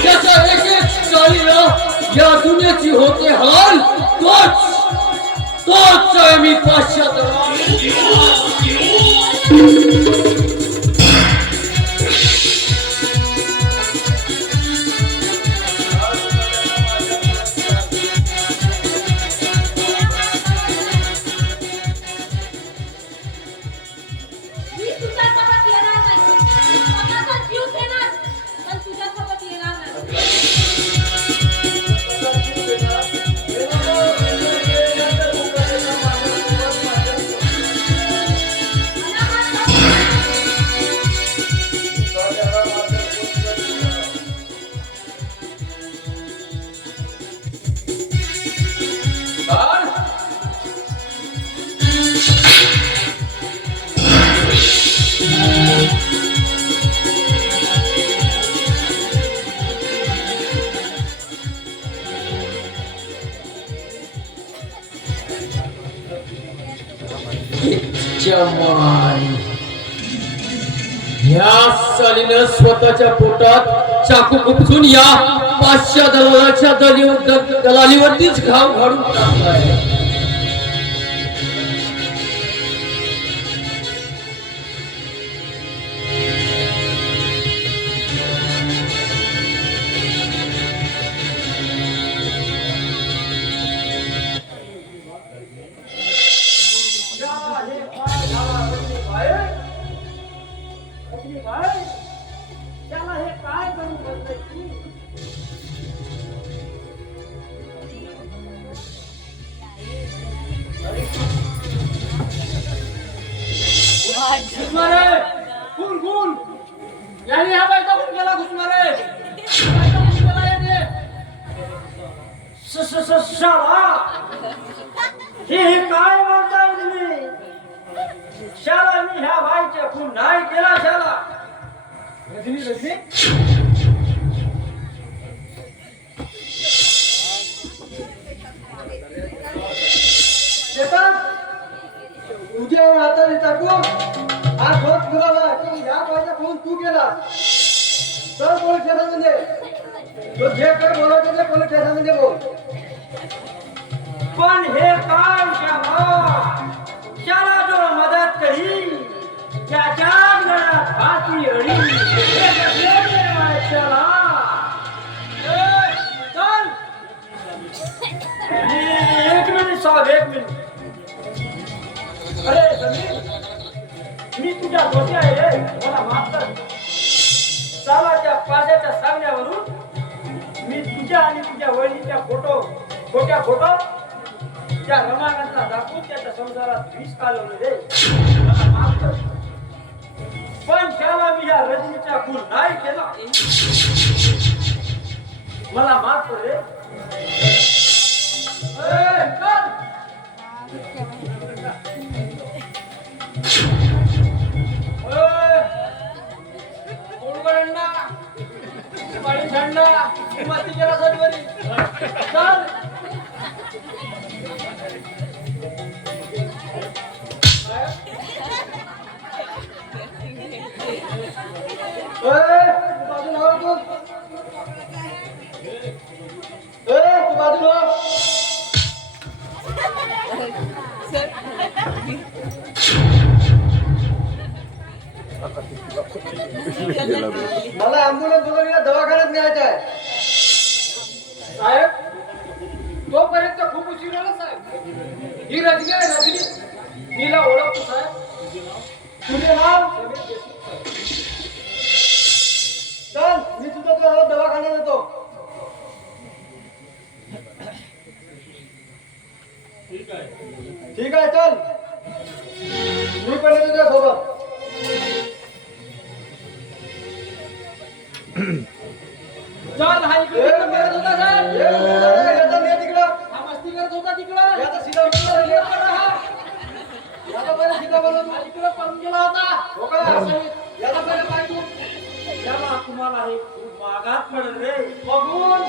त्याच्या एक एक चालीला या दुनियेची होते हाल, तोच आहे मी पाश्चात्य. मी तुझ्यासोबत येणार नाही. स्वतःचा जीव देणार, पण तुझ्यासोबत येणार नाही. मला हात या चालीनं स्वतःच्या पोटात चाकू खुपसून या पाचशा दलालाच्या दलालीवरतीच घाव घालून टाकलाय. त्याला हे काय करून बसलंय तू? घुसमारे, खून याने हा बायका खून केला. घुसमारे, बायका खून केला याने. शाला हे काय म्हणताय तुम्ही? शाला मी ह्या बाईच्या खून नाही केला. शाला रजनी तुझ्या हाताने टाकू हा ठोस पुरावा की ह्या बाईचा फोन तू केला तर पोलीस स्टेशनमध्ये तो जे काही बोलायचं ते पोलीस स्टेशनमध्ये बोल. पण हे काय शाला जो मदत करी त्याच्या गळ्यात फाशी अडी. हे कसले आहे शाला? चल एक मिनिट साहेब, एक मिनिट. अरे समीर, मी तुझ्या दोषी आहे रे, मला माफ कर. सालाच्या पाशाच्या सांगण्यावरून मी तुझ्या आणि तुझ्या वहिनीच्या खोट्या फोटो त्या रमाकांतला दाखवून त्याच्या संसारात विष कालवलं रे. मला माफ कर. पण शाला मी या रजनीचा खून नाही केला. मला माफ कर रे. चल. पाणी थंडा मस्ती केला सटवरी. चल. तू बाजूला मला ॲम्ब्युलन्स वगैरे दवाखान्यात न्यायचं आहे. साहेब तोपर्यंत खूप उशीर झाला साहेब. ही रजनी आहे रजनी. मीला ओळखतो साहेब. तुझे नाव चल मी तुझा दवाखान्यात येतो. चल हा इकडे तिकडे करत होता साहेब. याचा ने तिकडं. हा मस्ती करत होता तिकडं. याचा सीधा बनव. याचा पहिले सीधा बनव. हा इकडे पळून गेला होता. हो का? याचा पहिले पाय तू. त्याला तुम्हाला हे खूप मागात पडेल रे. बघून.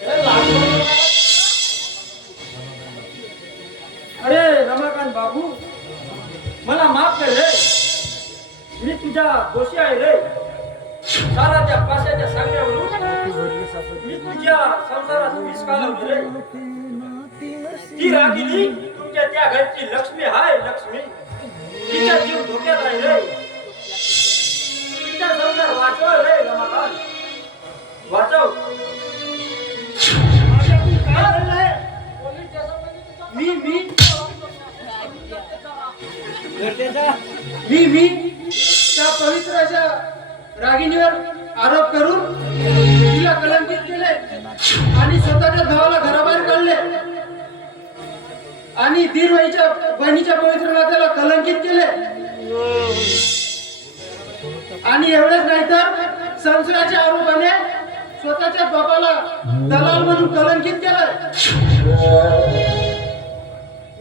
हे लागलं. अरे रमाकांत बाबू, मला माफ कर रे. मी तुझ्या दोषी आहे रे. सारा त्या पाशाच्या सांगण्यावरून मी तुझ्या संसारात विष घालवली रे. ती रागिनी तुमच्या त्या घरची लक्ष्मी हाय लक्ष्मी. तिचा जीव धोक्यात आहे रे. तिचा संसार वाचव रे रमाकांत, वाचव. माझ्याकडून काय झालं आहे? पोलीस स्टेशनमध्ये तुझा मी त्या पवित्र अशा रागिणीवर आरोप करून तिला कलंकित केले आणि स्वतःच्या भावाला घराबाहेर काढले आणि दीरवाईच्या बहिणीच्या पवित्र नात्याला कलंकित केले आणि एवढेच नाही तर संसाराच्या आरोपाने स्वतःच्या बापाला दलाल म्हणून कलंकित केलं.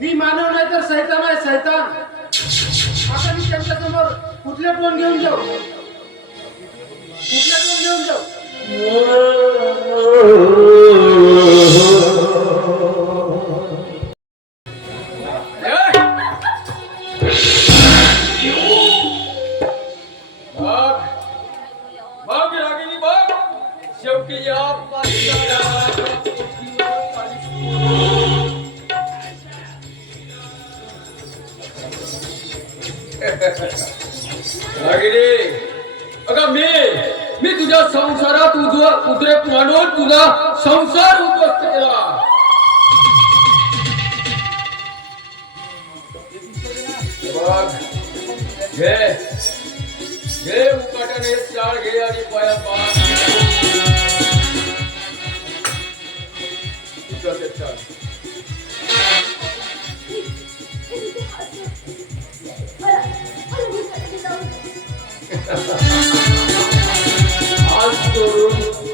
मी मानव नाही तर सैतान आहे सैतान. आता मी त्यांच्या समोर कुठले टोन घेऊन जाऊ? कुठले टोन घेऊन जाऊ? बघ रागिनी बघ, शेवटी या पाशाच्या पोथीवर रागिनी, अगं मी तुझ्या संसारात उद्रेक मांडून तुझा संसार उद्ध्वस्त केला. बघ, घे मुकाट्याने चाळ घे आणि पाया पाय. चाल. आज सोडून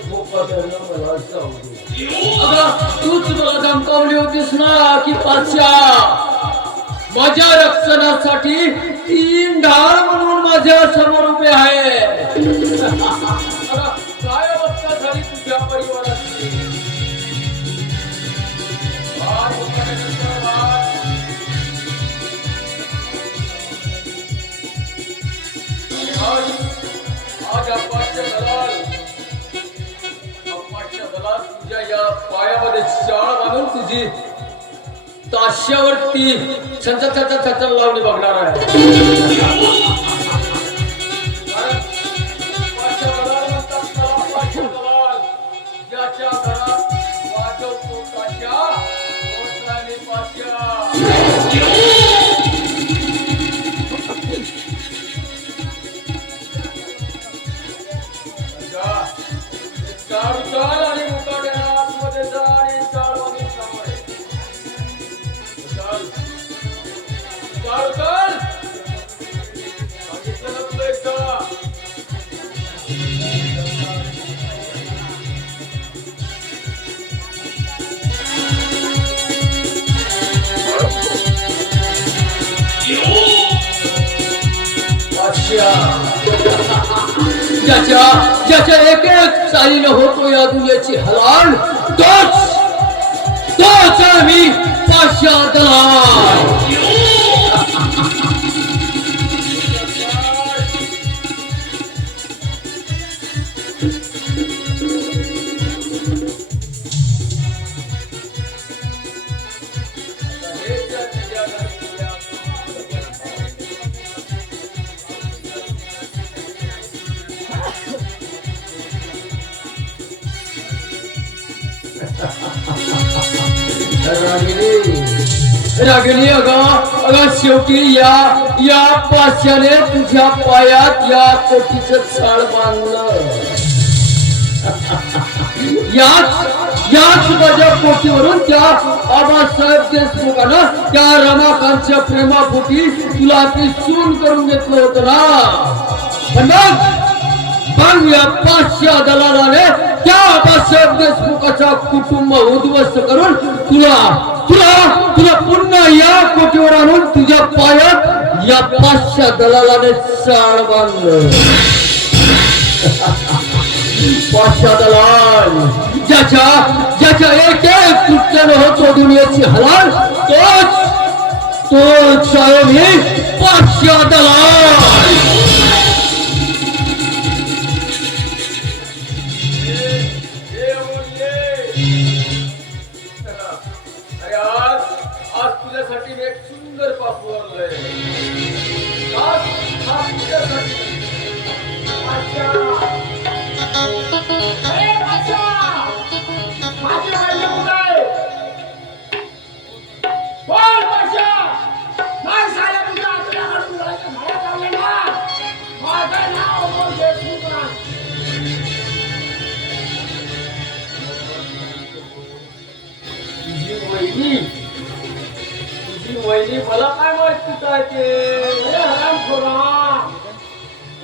मुकाट्यानं मला जाऊ दे. अगं तूच मला धमकावली होतीस ना की पाशा माझ्या रक्षणासाठी 3 ढाल म्हणून माझ्या समोर उभे आहे. काय अवस्था झाली तुझ्या परिवाराची? आज अप्पाच्या दलाल तुझ्या या पायामध्ये शाळ बांधून तुझी ताश्यावरती छंचर लावणी बघणार आहे. ज्याच्या घरात वाजवतो ताशा मोठ्याने पाशा. चाल आणि मुकाट्याला आतमध्ये जा आणि चाळ वाजून सामोरे चाल. सांगितलं ना तुला एकदा. ज्याच्या एक एक चालीनं होतो या दुनियाची हलाल, तोच मी पाशा दलाल. रागिनी अगं शेवटी या पाशाने तुझ्या पायात या कोटीचं चाळ बांधलं. याच माझ्या पोटीवरून त्या आबासाहेब देशमुखानं त्या रमाकांतच्या प्रेमापोटी तुला ती सून करून घेतलं होतं ना. पण मग या पाचशा दलालाने त्या बाळासाहेब देशमुखाचा कुटुंब उद्ध्वस्त करून तुला तुला तुला पुन्हा या कोटीवर आणून तुझ्या पायात या पाचशा दलालाने चाळ बांधलं. पाचशा दलाल ज्याच्या एक एक कृत्यानं होतो दुनियेची हलाल, तोच आहे मी पाचशा दलाल. अरे आज तुझ्यासाठी मी एक सुंदर पापू आणलंय. आज तुझ्यासाठी. अच्छा. अरे अच्छा. माझी बाई कुठं आहे? बोल बादशा. नाही साल्या तुझ्या आपल्याकडून जायचं झालं चाललं ना. माझं नाव अमोल देशमुख आहे. तुझी वहिनी मला काय माहित कुठं आहे ते.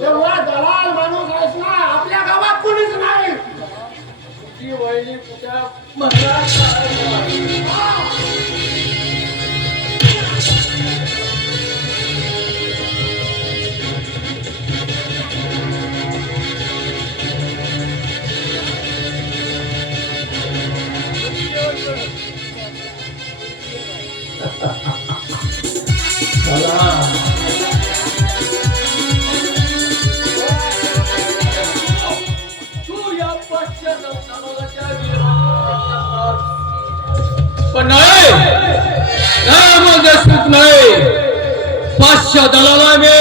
एवढा दलाल माणूस आहेस ना, आपल्या गावात कोणीच नाही. तुझी वहिनी कुठं तू या पाचशा दलालाच्या विरोधात. पण नाही अमोल देशमुख नाही, पाचशा दलाला मी.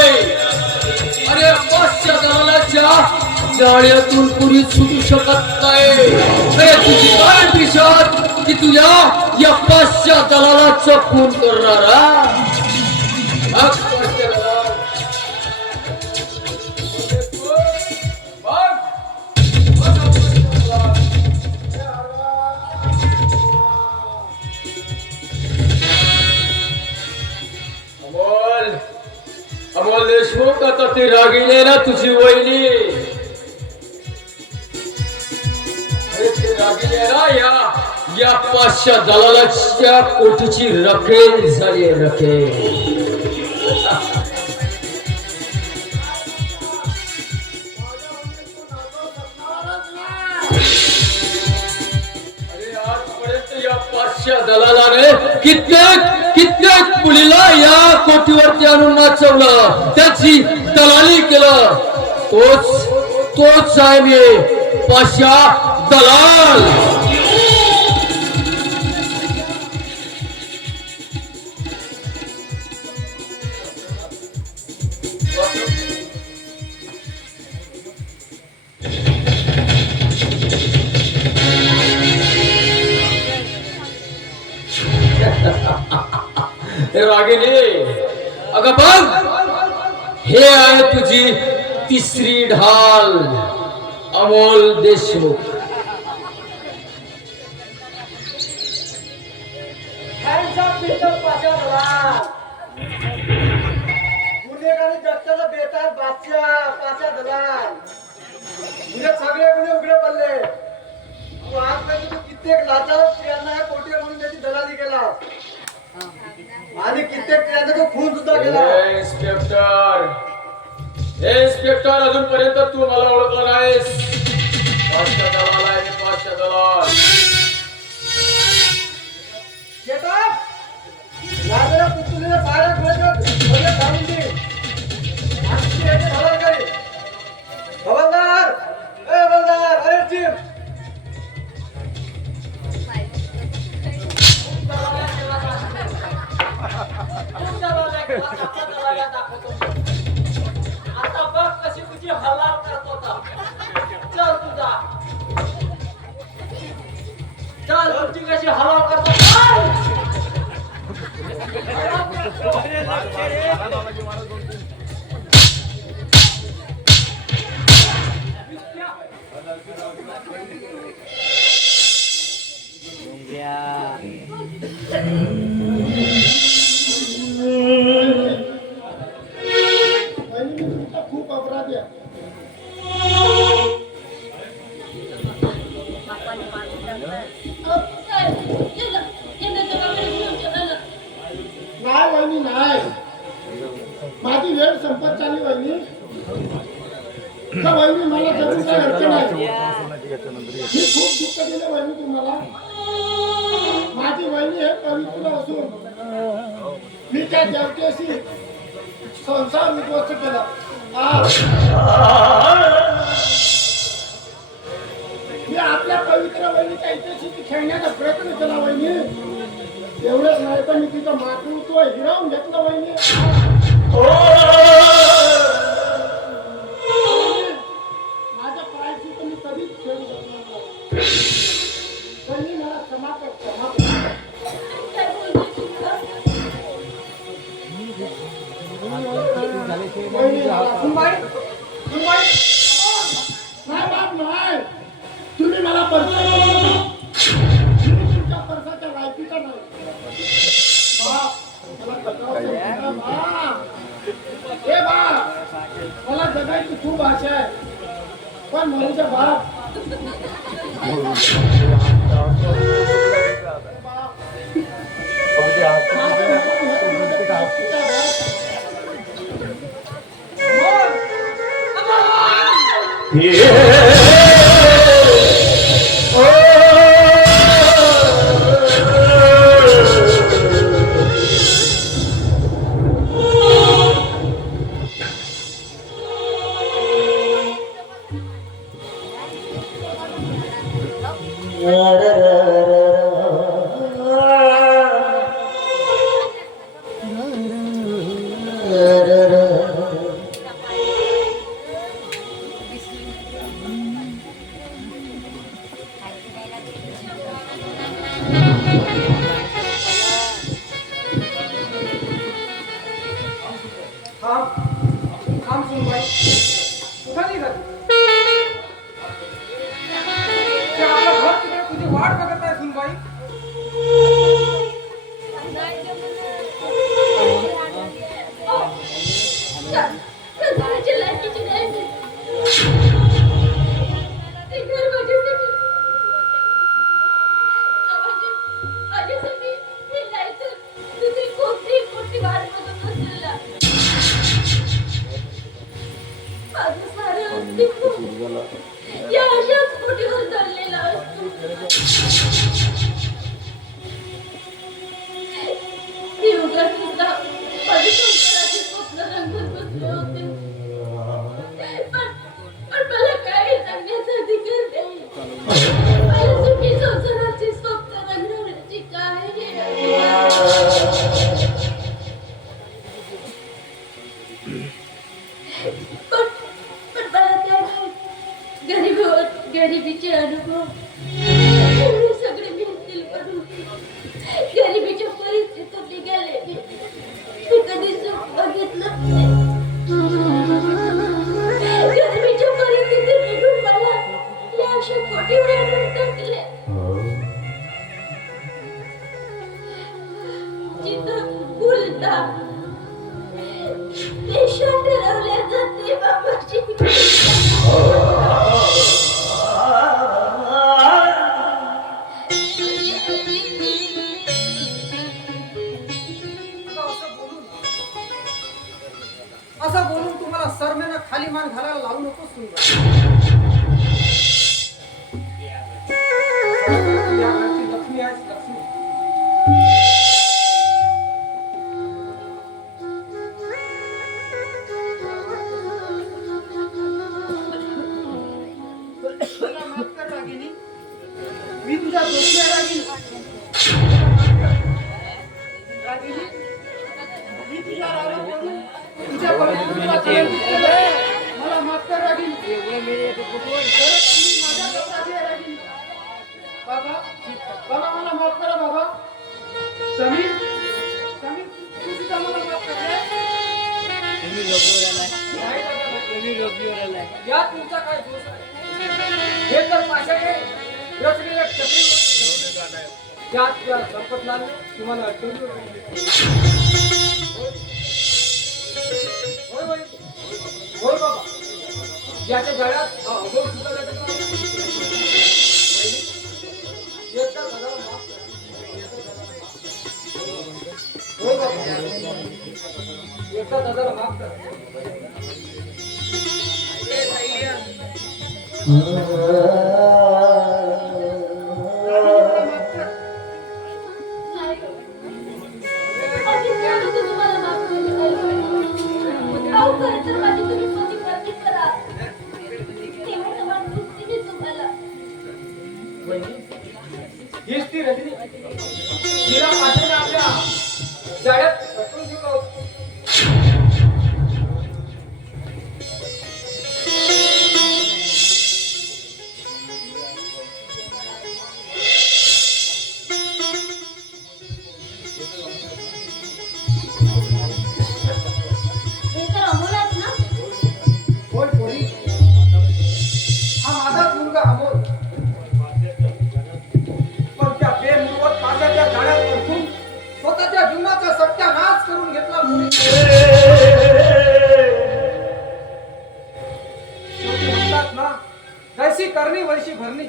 अरे पाचशा दलालाच्या जाळ्यातून कुणी सुटू शकत नाही. अरे तुझी काय पिशाच की तुझ्या या पाचशा दलालाचा खून करणारा. अमोल देशमुख आता ती रागिले ना तुझी वहिनी. अरे ती रागिले ना या पाचशा दलालाच्या कोटीची रखेल झाली रखेल. या पाचशा दलालाने कित्येक मुलीला या कोटीवरती आणून नाचवलं, त्याची दलाली केलं. तोच आहे मी पाचशा दलाल. रागिनी, अगं बघ, हे आहे तुझी तिसरी ढाल अमोल देशमुख. गुन्हेगारी जगताचा बेतार पाचशा दलाल. तुझे सगळे गुन्हे उघडे पडले. तू आजपर्यंत कित्येक लाचा स्त्रियांना या कोटी म्हणून त्याची दलाली केला आणि कित्येक स्त्रियांचा तो खून सुद्धा केला. इन्स्पेक्टर अजूनपर्यंत तू मला ओळखला नाहीस. पाचशा दलाल आहे, पाचशा दलाल. लागलेल्या पुतळीला साऱ्या घोड्यात घालून दे. आणखी याचे हवालदार हवालदार ए हवालदार, अरे चिप आता बघ कशी तुझी हलाल करतो. चल तुझा चल तुझी कशी हलाल करतो. खूप अपराध मला द्या. नाही वहिनी नाही, माझी वेळ संपत चालली वहिनी. तर वहिनी मला जरूर काय अर्थ नाही. मी खूप दुःख दिलं वहिनी तुम्हाला. माझी वहिनी हे पवित्र असून मी त्या देवतेशी संसार उद्ध्वस्त केला. मी आपल्या पवित्र वहिनीच्या इच्छेशी खेळण्याचा प्रयत्न केला वहिनी. एवढंच नाही तर मी तिचं मातृत्व हिरावून घेतलं वहिनी. माझ्या प्रायची तर मी कधीच खेळू शकणार नाही. वहिनी मला क्षमा कर, क्षमा कर. वहिनी, सुनबाई सुनबाई नाही बाप नाही, तुम्ही मला तुमच्या परसाच्या लायकीचा नाही बाप. मला कचरा समजू नका, बाप. ए बाप, मला जगायची खूप आशा आहे, पण म्हणूच्या बाप. थांब सुनबाई, कुठं निघाली? ते आपलं घर तिकडे तुझी वाट बघत आहे सुनबाई. या अशाच कुटीवर चाललेला असतो. मी उगाच सुद्धा माझी संसाराची स्वप्न रंगत बसले होते. पण मला काय सांगण्याचा अधिकार नाही. मला सुखी संसाराची स्वप्न रंगवण्याची काय पण मला काय माहित, गरिबीचे अनुभव एवढे सगळे भेटतील करून गरिबीच्या परिस्थितीत निघाले. मी कधी सुख बघितलं गरिबीच्या परिस्थितीत निघून मला या अशा कोटीवर टाकले. जिथं भूलता देशात ठरवल्या जाते बाबाची. असं बोलून तुम्हाला सरमेनं खाली मान घालायला लावू नको सुनबाई. या घरची लक्ष्मी आहेस, लक्ष्मी. मला माफ कर रागिनी, मी तुझ्या दोषी आहे रागिनी. रागिनी, मी तुझ्यावर आरोप करून तुझ्या पवित्रतेला कलंकित केलं. मला माफ कर रागिनी. खरंच मी माझ्या अपराधी आहे रागिनी. बाबा, बाबा मला माफ करा बाबा. समीर, समीर, तू सुद्धा मला माफ कर रे. या तुमचा काय दोष आहे? हे तर पाशाने रचलेल्या चक्री त्यात संपतलाल तुम्हाला अडकवली होती. होय होय होय बाबा. ज्याच्या गळ्यात अघोर सुद्धा जातं का? एकदा दादाला माफ करा. हो बाबा. एकदा दादाला माफ करा. आधी मी आलो तर तुम्हाला माफ केलं पाहिजे. अहो, खरं तर माझी तुम्ही स्वतः प्रतीक करा. तेव्हा तुम्हाला तृप्ती देईल तुम्हाला. हीच ती रजनी. तिला पाठवून आपल्या जाळ्यात फसवून ठेवलं होतं. हे तर अमोल आहेत ना? होय पोरी. हा माझाच मुलगा अमोल. पण त्या बेमुरवत काशाच्या जाळ्यात अडकून स्वतःच्या जीवनाचा सत्यानाश करून घेतला पोरी. शेवटी म्हणतात ना, जैसी करणी वैसी भरणी.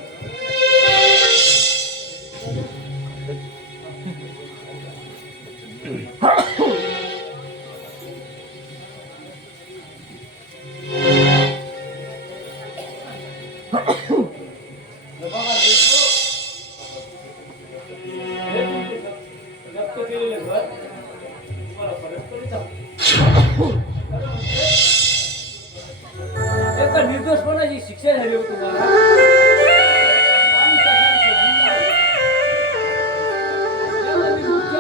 जप्त केलेले घर तुम्हाला परत करून टाकू. एका निर्दोषपणाची शिक्षा झाली होती तुम्हाला. आम्ही शासन सोडून नाही. याला मी मुख्य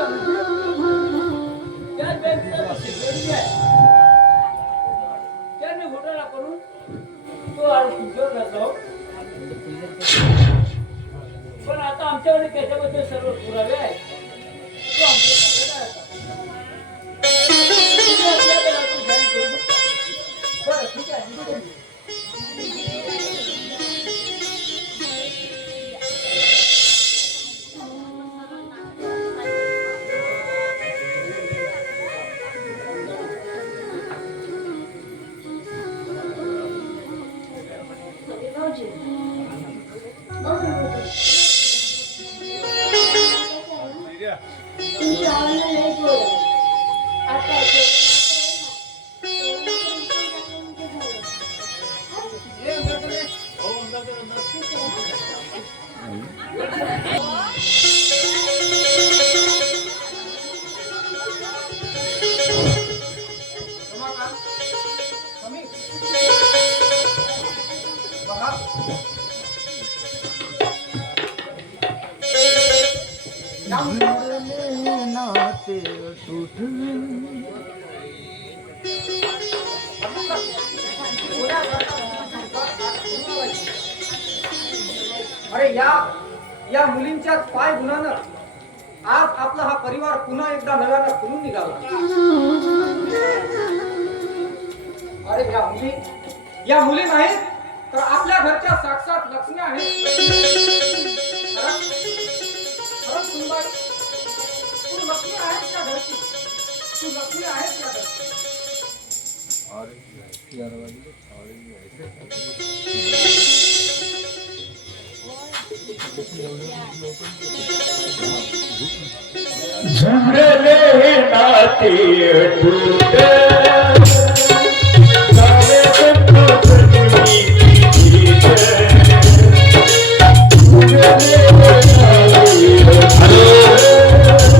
त्याच बँकेचा सेक्रेटरी आहे. त्याने घोटाळा करून तो आरोप तुमच्यावर घातला. पण आता आमच्याकडे त्याच्याबद्दल सर्व पुरावे आहेत. तो आमच्या पक्षाचा आहे. तुम्ही आपल्या दलातून जाहीर करू शकता. बरं, ठीक आहे. मी करू. भाऊजी. तुमच्या आवाजाला लय जोर आहे. आता अरे या मुलींच्या पाय गुणानं आज आपला हा परिवार पुन्हा एकदा नव्यानं खुलून निघाला. अरे या मुली नाहीत तर आपल्या घरच्या साक्षात लक्ष्मी आहेत. खरंच सुनबाई, तू लक्ष्मी आहेस त्या घरची. तू लक्ष्मी आहेस त्या घरची. झुंडले नाते टूट गावे संतोषी गीत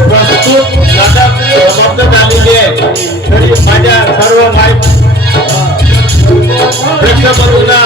प्रस्तुत नाटक समाप्त झालेले आहे. तरी माझ्या सर्व प्रेक्षक बंधूंना